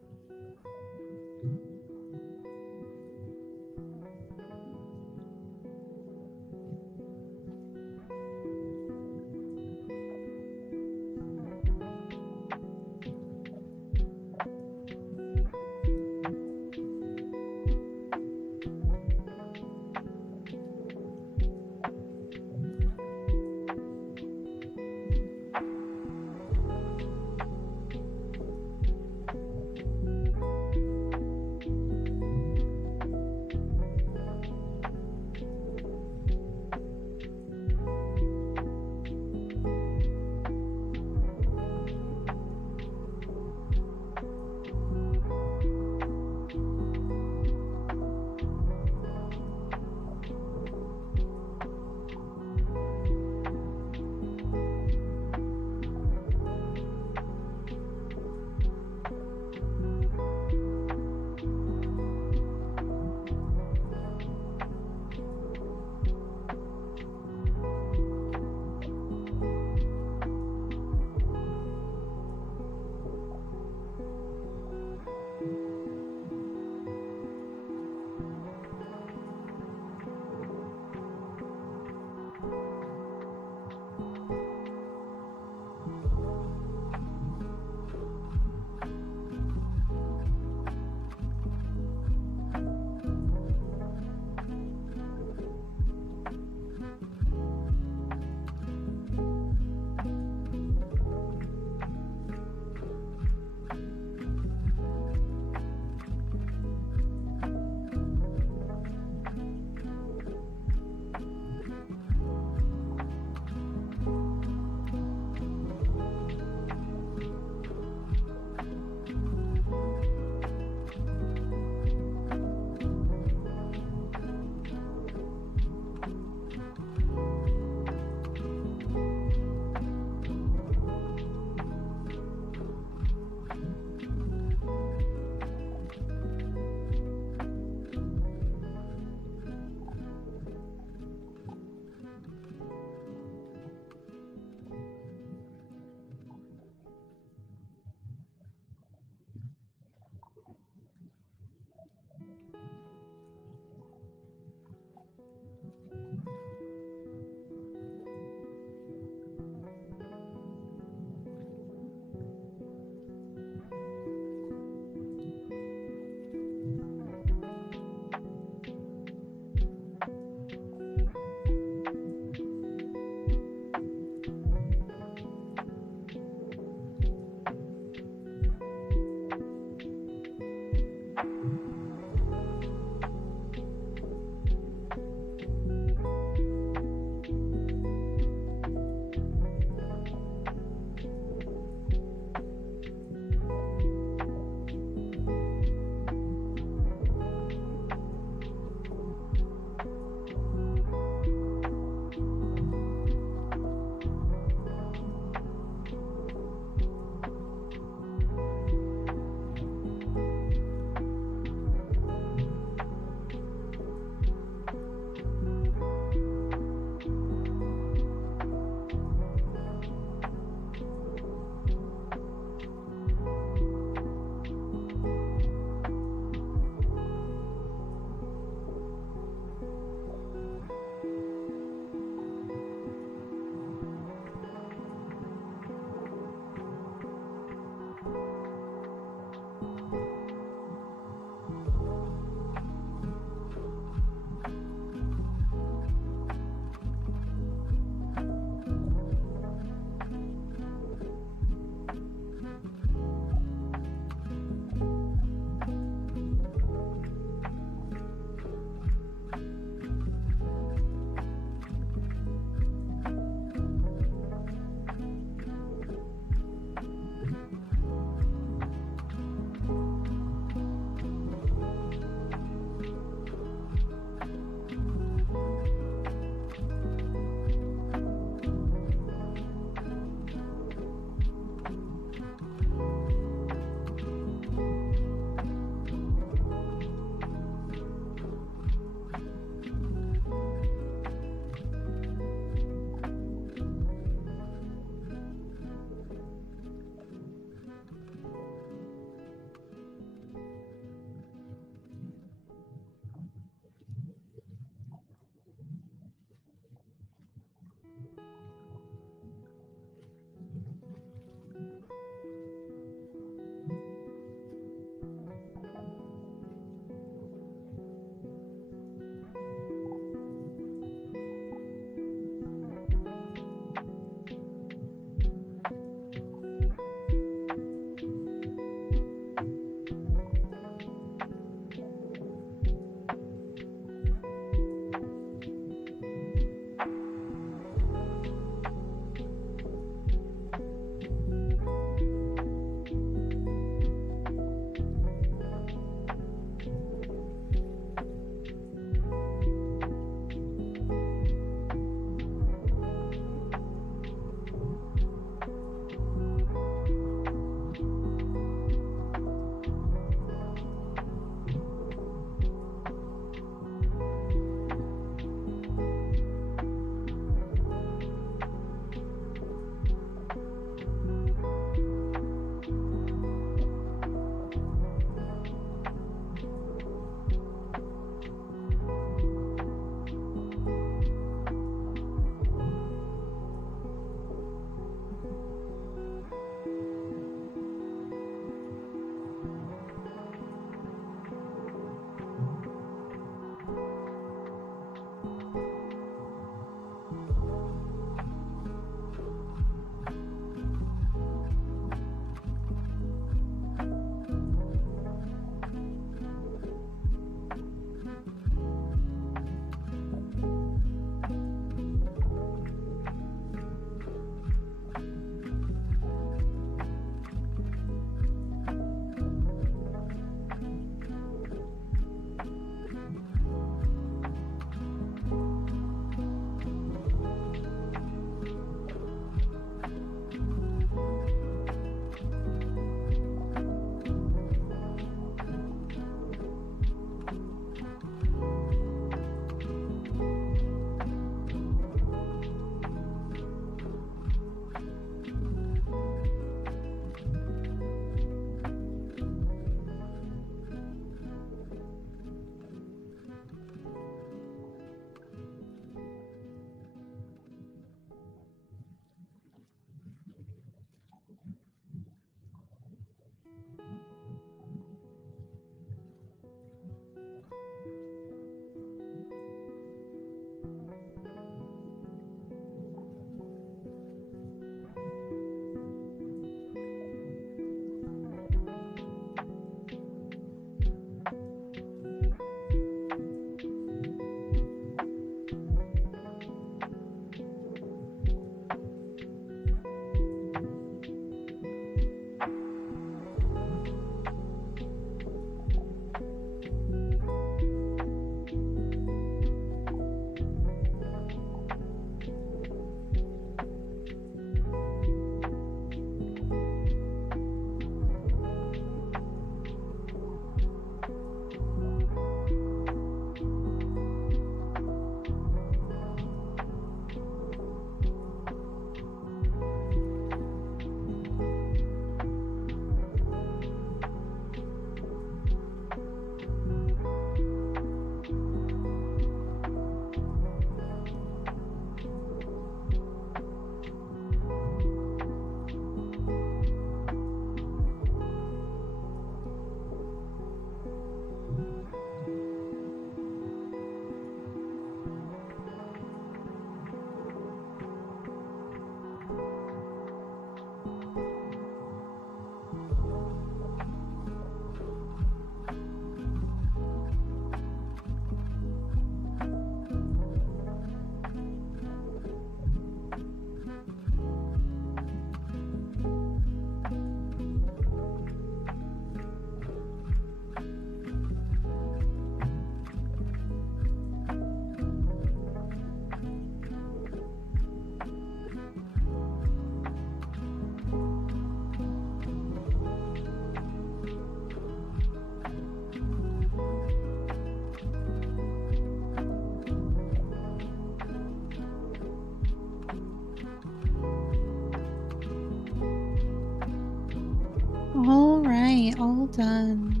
all done.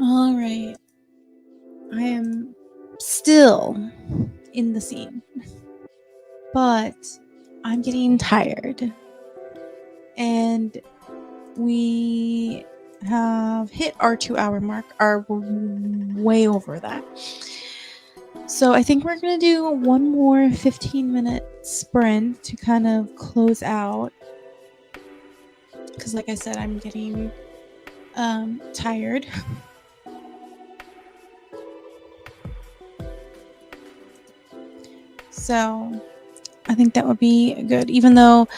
All right. I am still in the scene, but I'm getting tired. And we have hit our 2-hour mark, are way over that. So I think we're going to do one more 15-minute sprint to kind of close out. Because like I said, I'm getting tired. So I think that would be good, even though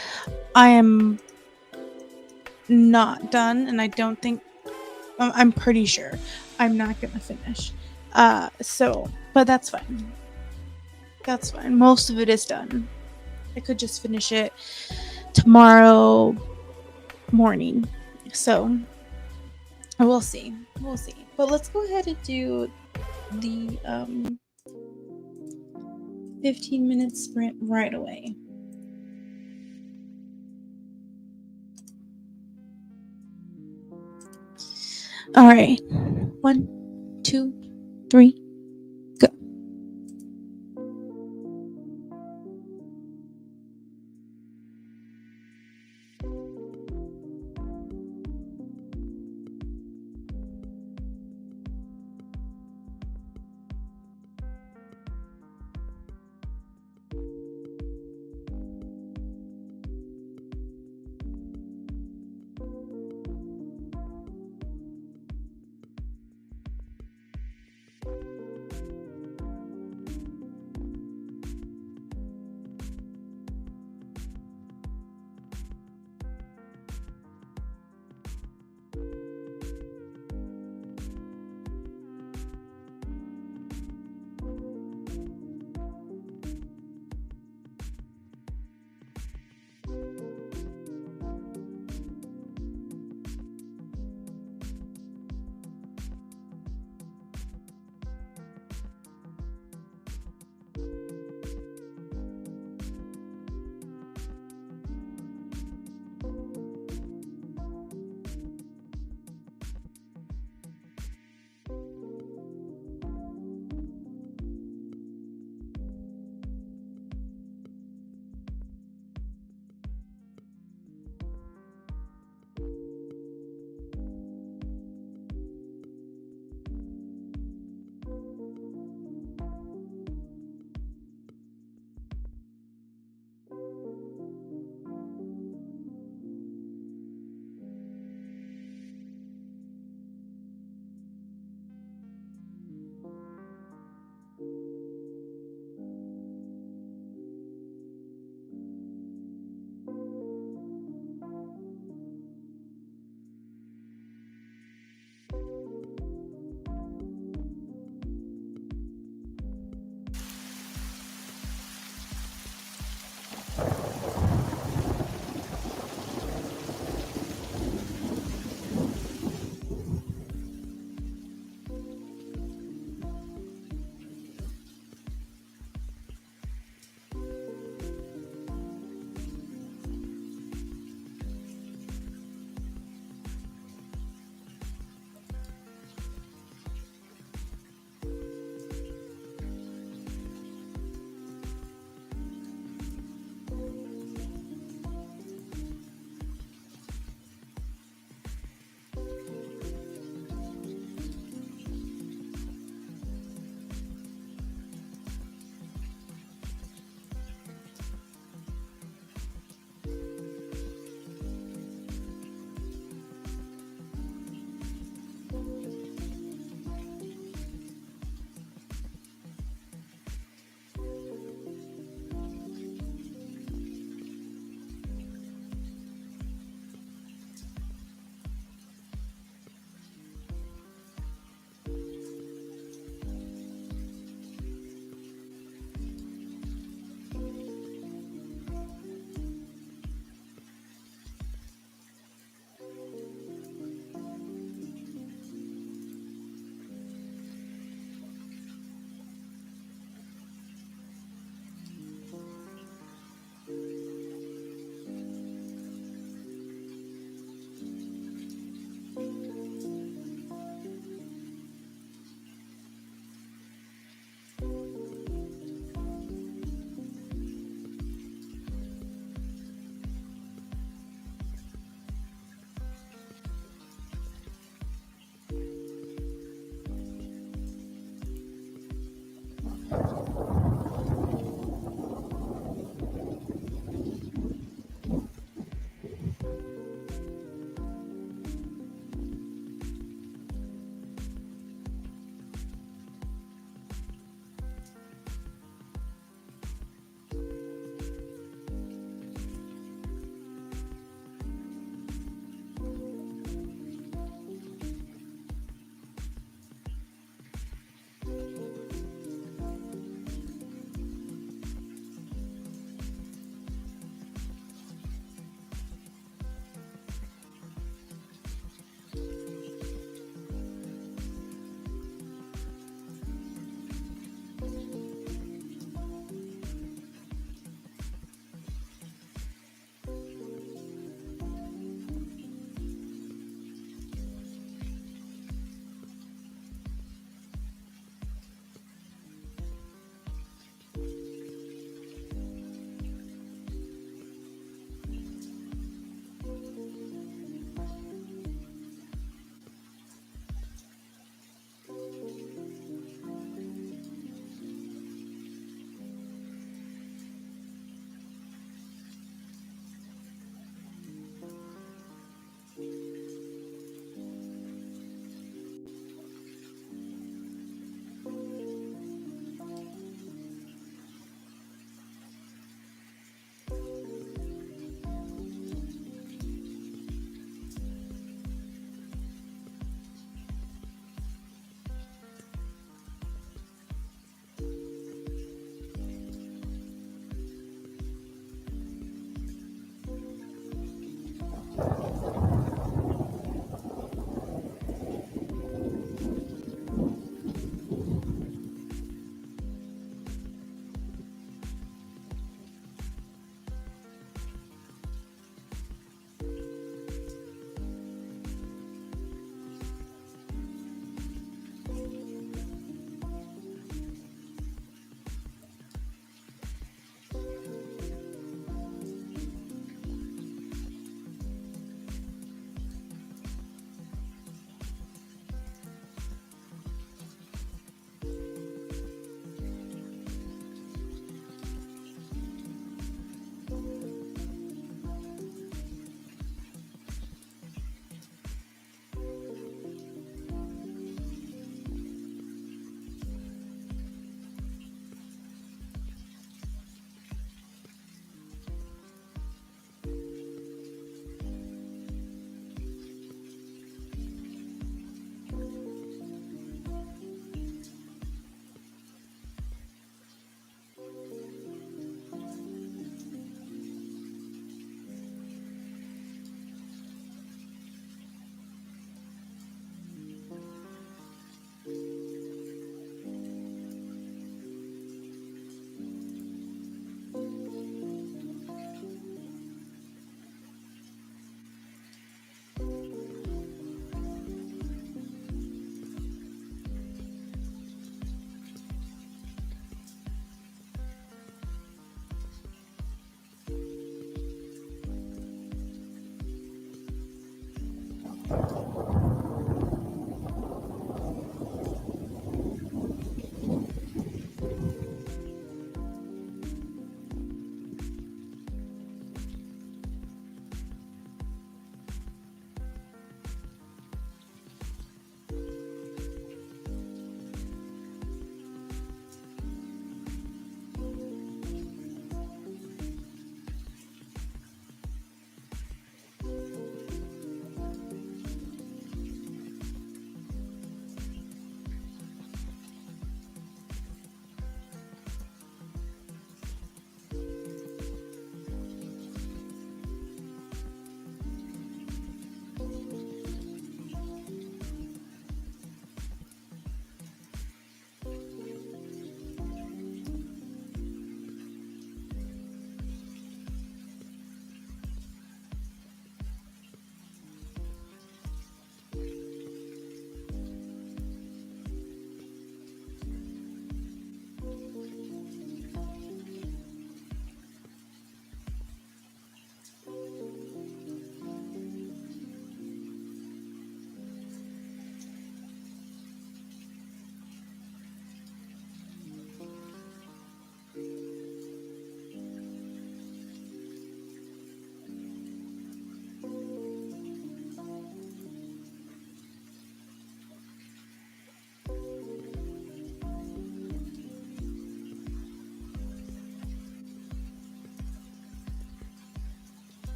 I am not done, and I don't think, I'm pretty sure I'm not gonna finish. But that's fine. That's fine. Most of it is done. I could just finish it tomorrow morning. So we'll see. We'll see. But let's go ahead and do the 15-minute sprint right away. All right. 1, 2, 3, go.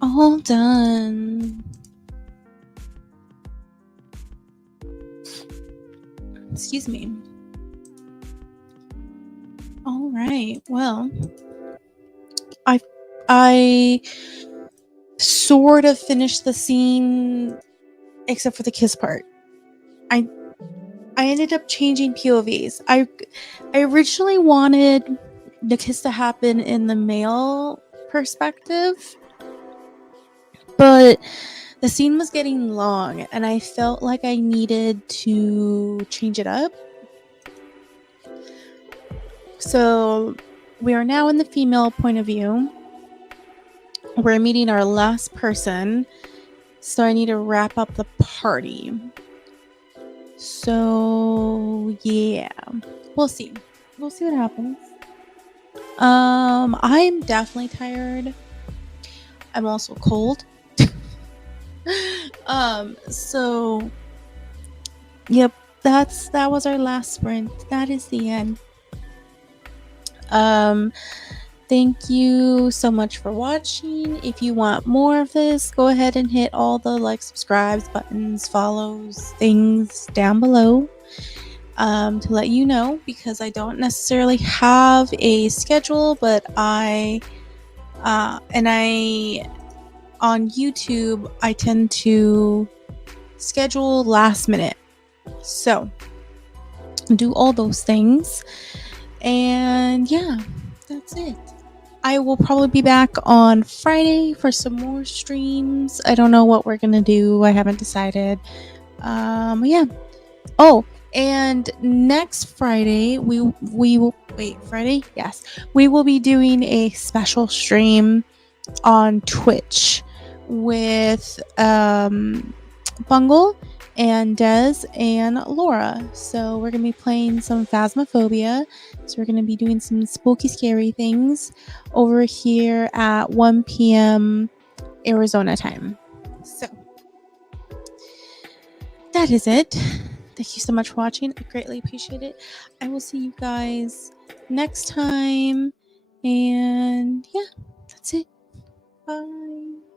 All done. Excuse me. All right. Well, I sort of finished the scene except for the kiss part. I ended up changing POVs. I originally wanted the kiss to happen in the male perspective, but the scene was getting long and I felt like I needed to change it up. So we are now in the female point of view. We're meeting our last person, so I need to wrap up the party. So yeah, we'll see. We'll see what happens. I'm definitely tired. I'm also cold. So yep, that was our last sprint. That is the end. Thank you so much for watching. If you want more of this, go ahead and hit all the like, subscribes, buttons, follows, things down below to let you know, because I don't necessarily have a schedule, but I on YouTube I tend to schedule last minute. So do all those things. And yeah, that's it. I will probably be back on Friday for some more streams. I don't know what we're gonna do. I haven't decided. Yeah. Oh, and next Friday we will wait. Friday? Yes, we will be doing a special stream on Twitch with Bungle and Des and Laura. So we're gonna be playing some Phasmophobia. So we're gonna be doing some spooky, scary things over here at 1 p.m. Arizona time. So that is it. Thank you so much for watching. I greatly appreciate it. I will see you guys next time. And yeah, that's it. Bye.